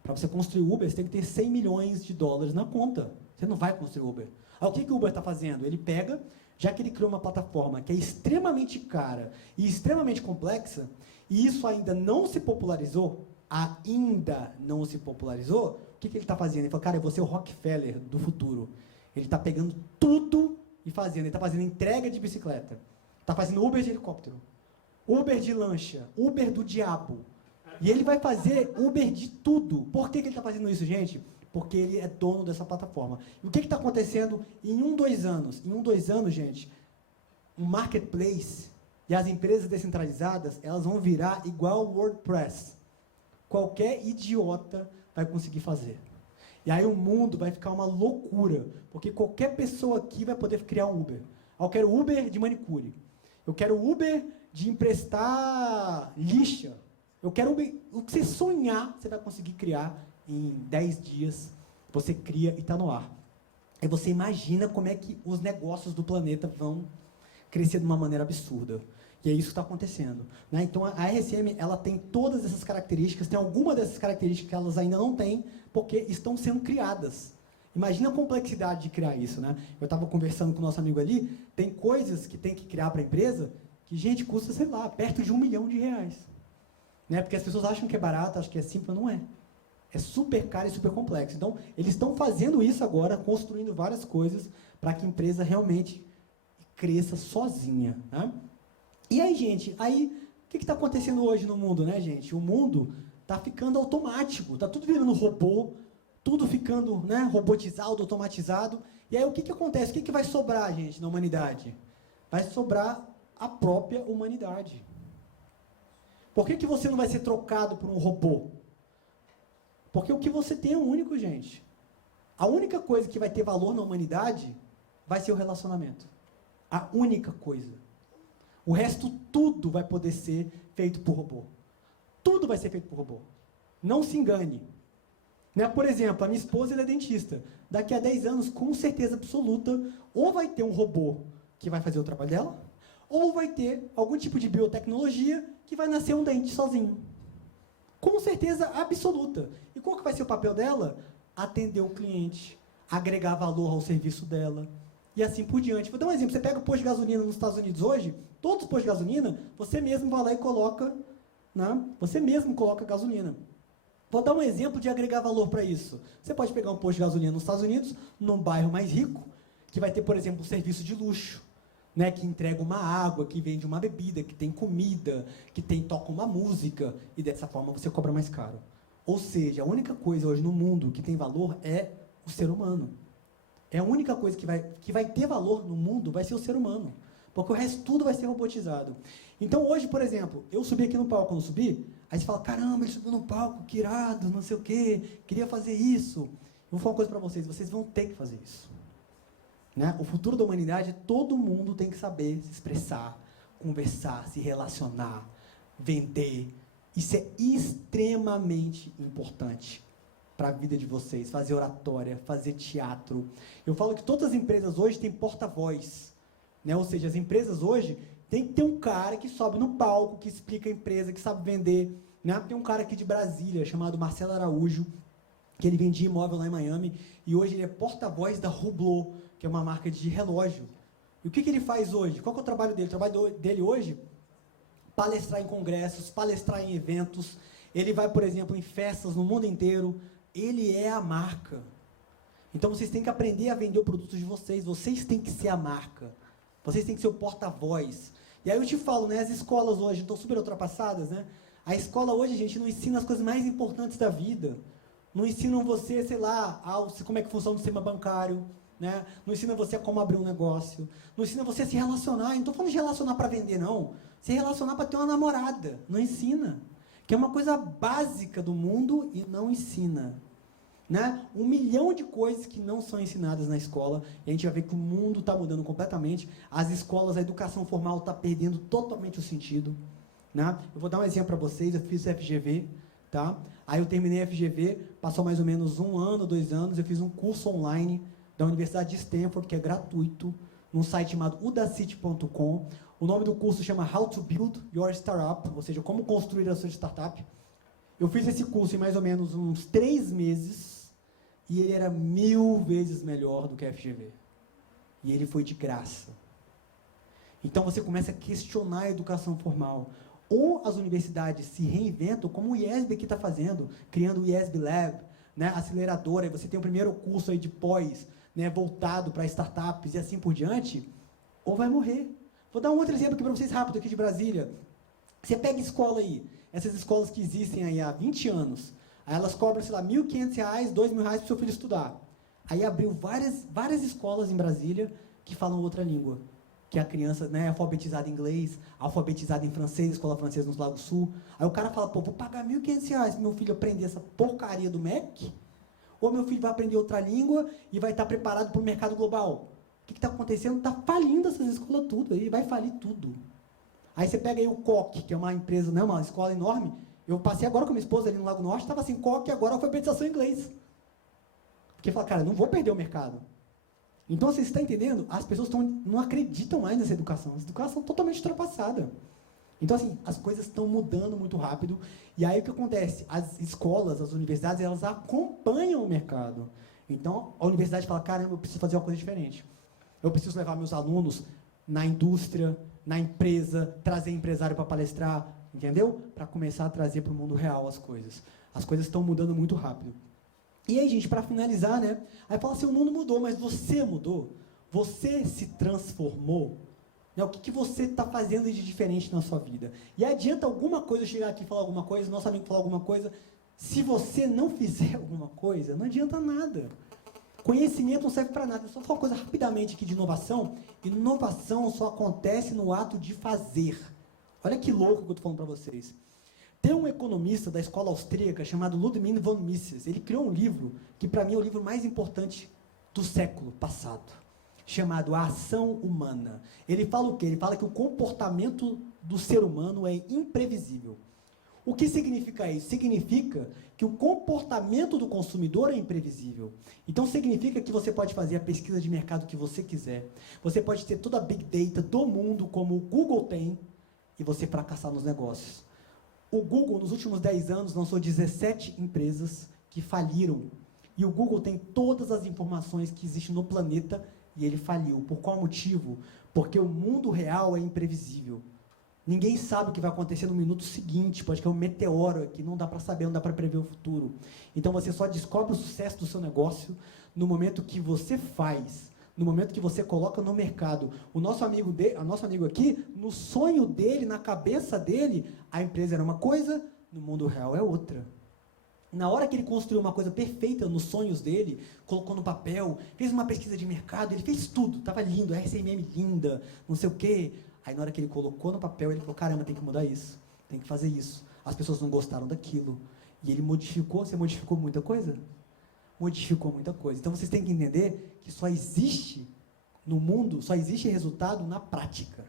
Para você construir o Uber, você tem que ter $100 milhões na conta. Você não vai construir o Uber. Aí, o que o Uber está fazendo? Ele pega, já que ele criou uma plataforma que é extremamente cara e extremamente complexa, e isso ainda não se popularizou, o que ele está fazendo? Ele fala, cara, eu vou ser o Rockefeller do futuro. Ele está pegando tudo e fazendo. Ele está fazendo entrega de bicicleta. Está fazendo Uber de helicóptero. Uber de lancha, Uber do diabo. E ele vai fazer Uber de tudo. Por que ele está fazendo isso, gente? Porque ele é dono dessa plataforma. E o que está acontecendo em 2 anos? Em 2 anos, gente, o marketplace e as empresas descentralizadas, elas vão virar igual o WordPress. Qualquer idiota vai conseguir fazer. E aí o mundo vai ficar uma loucura, porque qualquer pessoa aqui vai poder criar um Uber. Eu quero Uber de manicure. Eu quero Uber de emprestar lixa. Eu quero Uber, o que você sonhar, você vai conseguir criar em 10 dias. Você cria e está no ar. Aí você imagina como é que os negócios do planeta vão crescer de uma maneira absurda. E é isso que está acontecendo. Né? Então, a RSM ela tem todas essas características, tem algumas dessas características que elas ainda não têm, porque estão sendo criadas. Imagina a complexidade de criar isso. Né? Eu estava conversando com o nosso amigo ali, tem coisas que tem que criar para a empresa que, gente, custa, sei lá, perto de R$1 milhão. Né? Porque as pessoas acham que é barato, acham que é simples, não é. É super caro e super complexo. Então, eles estão fazendo isso agora, construindo várias coisas para que a empresa realmente cresça sozinha. Né? E aí, gente, o que está acontecendo hoje no mundo, né, gente? O mundo está ficando automático, está tudo virando robô, tudo ficando, né, robotizado, automatizado. E aí, o que acontece? O que vai sobrar, gente, na humanidade? Vai sobrar a própria humanidade. Por que você não vai ser trocado por um robô? Porque o que você tem é único, gente. A única coisa que vai ter valor na humanidade vai ser o relacionamento. A única coisa. O resto, tudo vai poder ser feito por robô. Tudo vai ser feito por robô. Não se engane. Né? Por exemplo, a minha esposa ela é dentista. Daqui a 10 anos, com certeza absoluta, ou vai ter um robô que vai fazer o trabalho dela, ou vai ter algum tipo de biotecnologia que vai nascer um dente sozinho. Com certeza absoluta. E qual que vai ser o papel dela? Atender o cliente, agregar valor ao serviço dela, e assim por diante. Vou dar um exemplo. Você pega o posto de gasolina nos Estados Unidos hoje, todos os postos de gasolina, você mesmo vai lá e coloca, né? Você mesmo coloca gasolina. Vou dar um exemplo de agregar valor para isso. Você pode pegar um posto de gasolina nos Estados Unidos, num bairro mais rico, que vai ter, por exemplo, um serviço de luxo, né, que entrega uma água, que vende uma bebida, que tem comida, toca uma música, e dessa forma você cobra mais caro. Ou seja, a única coisa hoje no mundo que tem valor é o ser humano. É a única coisa que vai ter valor no mundo vai ser o ser humano. Porque o resto tudo vai ser robotizado. Então hoje, por exemplo, eu subi aqui no palco, quando eu subi, aí você fala, caramba, ele subiu no palco, que irado, não sei o quê, queria fazer isso. Eu vou falar uma coisa para vocês vão ter que fazer isso. Né? O futuro da humanidade, todo mundo tem que saber se expressar, conversar, se relacionar, vender. Isso é extremamente importante para a vida de vocês. Fazer oratória, fazer teatro. Eu falo que todas as empresas hoje têm porta-voz. Né? Ou seja, as empresas hoje tem que ter um cara que sobe no palco, que explica a empresa, que sabe vender. Né? Tem um cara aqui de Brasília, chamado Marcelo Araújo, que ele vendia imóvel lá em Miami, e hoje ele é porta-voz da Hublot, que é uma marca de relógio. E o que ele faz hoje? Qual que é o trabalho dele? O trabalho dele hoje? Palestrar em congressos, palestrar em eventos. Ele vai, por exemplo, em festas no mundo inteiro. Ele é a marca. Então, vocês têm que aprender a vender o produto de vocês. Vocês têm que ser a marca. Vocês têm que ser o porta-voz. E aí eu te falo, né? As escolas hoje estão super ultrapassadas, né? A escola hoje, gente, não ensina as coisas mais importantes da vida. Não ensinam você, sei lá, como é que funciona o sistema bancário. Né? Não ensina você como abrir um negócio. Não ensina você a se relacionar. Não estou falando de relacionar para vender, não. Se relacionar para ter uma namorada. Não ensina. Que é uma coisa básica do mundo e não ensina. Né? 1 milhão de coisas que não são ensinadas na escola. E a gente vai ver que o mundo está mudando completamente. As escolas, a educação formal está perdendo totalmente o sentido. Né? Eu vou dar um exemplo para vocês. Eu fiz o FGV. Tá? Aí eu terminei a FGV. Passou mais ou menos 1 ano, 2 anos. Eu fiz um curso online da Universidade de Stanford, que é gratuito, num site chamado udacity.com. O nome do curso chama How to Build Your Startup, ou seja, como construir a sua startup. Eu fiz esse curso em mais ou menos uns 3 meses, e ele era 1000 vezes melhor do que a FGV. E ele foi de graça. Então você começa a questionar a educação formal. Ou as universidades se reinventam, como o IESB aqui está fazendo, criando o IESB Lab, né, aceleradora, e você tem o primeiro curso aí de pós, né, voltado para startups e assim por diante, ou vai morrer. Vou dar um outro exemplo aqui para vocês rápido, aqui de Brasília. Você pega escola aí, essas escolas que existem aí há 20 anos, aí elas cobram, sei lá, R$ 1.500, R$ 2.000 para o seu filho estudar. Aí abriu várias escolas em Brasília que falam outra língua. Que a criança, né, é alfabetizada em inglês, alfabetizada em francês, escola francesa no Lago Sul. Aí o cara fala, pô, vou pagar R$ 1.500 para meu filho aprender essa porcaria do MEC? Ou meu filho vai aprender outra língua e vai estar preparado para o mercado global? O que está acontecendo? Está falindo essas escolas tudo, aí vai falir tudo. Aí você pega aí o COC, que é uma empresa, né, uma escola enorme. Eu passei agora com minha esposa ali no Lago Norte, estava assim, COC agora alfabetização em inglês. Porque fala, cara, não vou perder o mercado. Então, você está entendendo? As pessoas não acreditam mais nessa educação. Essa educação é totalmente ultrapassada. Então, assim, as coisas estão mudando muito rápido. E aí, o que acontece? As escolas, as universidades, elas acompanham o mercado. Então, a universidade fala, caramba, eu preciso fazer uma coisa diferente. Eu preciso levar meus alunos na indústria, na empresa, trazer empresário para palestrar, entendeu? Para começar a trazer para o mundo real as coisas. As coisas estão mudando muito rápido. E aí, gente, para finalizar, né? Aí fala assim, o mundo mudou, mas você mudou? Você se transformou? Né? O que você está fazendo de diferente na sua vida? E adianta alguma coisa eu chegar aqui e falar alguma coisa, nosso amigo falar alguma coisa, se você não fizer alguma coisa, não adianta nada. Conhecimento não serve para nada. Eu só falar uma coisa rapidamente aqui de inovação. Inovação só acontece no ato de fazer. Olha que louco que eu estou falando para vocês. Tem um economista da escola austríaca chamado Ludwig von Mises. Ele criou um livro que, para mim, é o livro mais importante do século passado, chamado A Ação Humana. Ele fala o quê? Ele fala que o comportamento do ser humano é imprevisível. O que significa isso? Significa que o comportamento do consumidor é imprevisível. Então, significa que você pode fazer a pesquisa de mercado que você quiser. Você pode ter toda a Big Data do mundo, como o Google tem, e você fracassar nos negócios. O Google, nos últimos 10 anos, lançou 17 empresas que faliram. E o Google tem todas as informações que existem no planeta e ele faliu. Por qual motivo? Porque o mundo real é imprevisível. Ninguém sabe o que vai acontecer no minuto seguinte, pode cair um meteoro aqui, não dá para saber, não dá para prever o futuro. Então você só descobre o sucesso do seu negócio no momento que você faz, no momento que você coloca no mercado. O nosso amigo aqui, no sonho dele, na cabeça dele, a empresa era uma coisa, no mundo real é outra. Na hora que ele construiu uma coisa perfeita nos sonhos dele, colocou no papel, fez uma pesquisa de mercado, ele fez tudo, estava lindo, a RCMM linda, não sei o quê. Aí na hora que ele colocou no papel, ele falou, caramba, tem que mudar isso, tem que fazer isso. As pessoas não gostaram daquilo. E ele modificou, você modificou muita coisa? Modificou muita coisa. Então vocês têm que entender que só existe no mundo, só existe resultado na prática.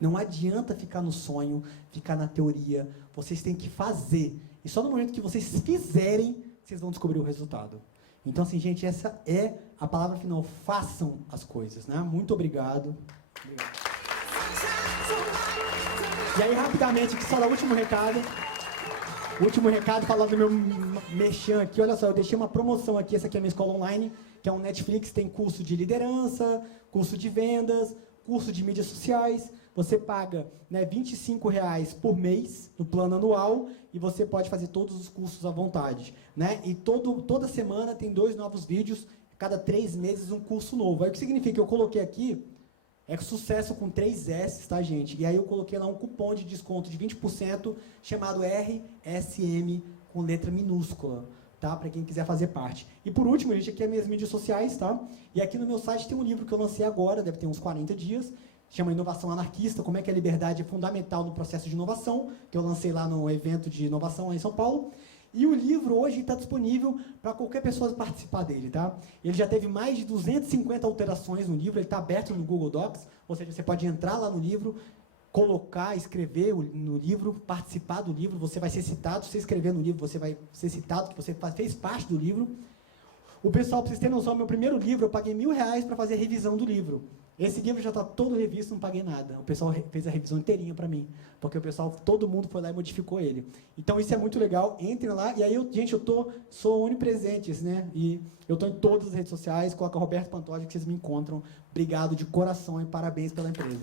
Não adianta ficar no sonho, ficar na teoria, vocês têm que fazer. E só no momento que vocês fizerem, vocês vão descobrir o resultado. Então, assim, gente, essa é a palavra final. Façam as coisas, né? Muito obrigado. E aí, rapidamente, aqui só dá o último recado. O último recado, falando do meu merchan aqui. Olha só, eu deixei uma promoção aqui. Essa aqui é a minha escola online, que é um Netflix. Tem curso de liderança, curso de vendas, curso de mídias sociais. Você paga, né, R$ 25,00 por mês, no plano anual, e você pode fazer todos os cursos à vontade. Né? E toda semana tem 2 novos vídeos, cada 3 meses um curso novo. Aí o que significa? Eu coloquei aqui, é sucesso com 3 S, tá, gente? E aí eu coloquei lá um cupom de desconto de 20% chamado RSM, com letra minúscula, tá? Para quem quiser fazer parte. E por último, gente, aqui é minhas mídias sociais, tá? E aqui no meu site tem um livro que eu lancei agora, deve ter uns 40 dias, chama Inovação Anarquista, como é que a liberdade é fundamental no processo de inovação, que eu lancei lá no evento de inovação lá em São Paulo. E o livro hoje está disponível para qualquer pessoa participar dele, tá? Ele já teve mais de 250 alterações no livro, ele está aberto no Google Docs, ou seja, você pode entrar lá no livro, colocar, escrever no livro, participar do livro, você vai ser citado, se você escrever no livro, você vai ser citado, que você fez parte do livro. O pessoal, para vocês terem noção, meu primeiro livro, eu paguei R$ 1.000 para fazer a revisão do livro. Esse livro já está todo revisto, não paguei nada. O pessoal fez a revisão inteirinha para mim, porque o pessoal, todo mundo foi lá e modificou ele. Então isso é muito legal, entrem lá. E aí, gente, sou onipresente, né? E eu estou em todas as redes sociais, coloca Roberto Pantoja que vocês me encontram. Obrigado de coração e parabéns pela empresa.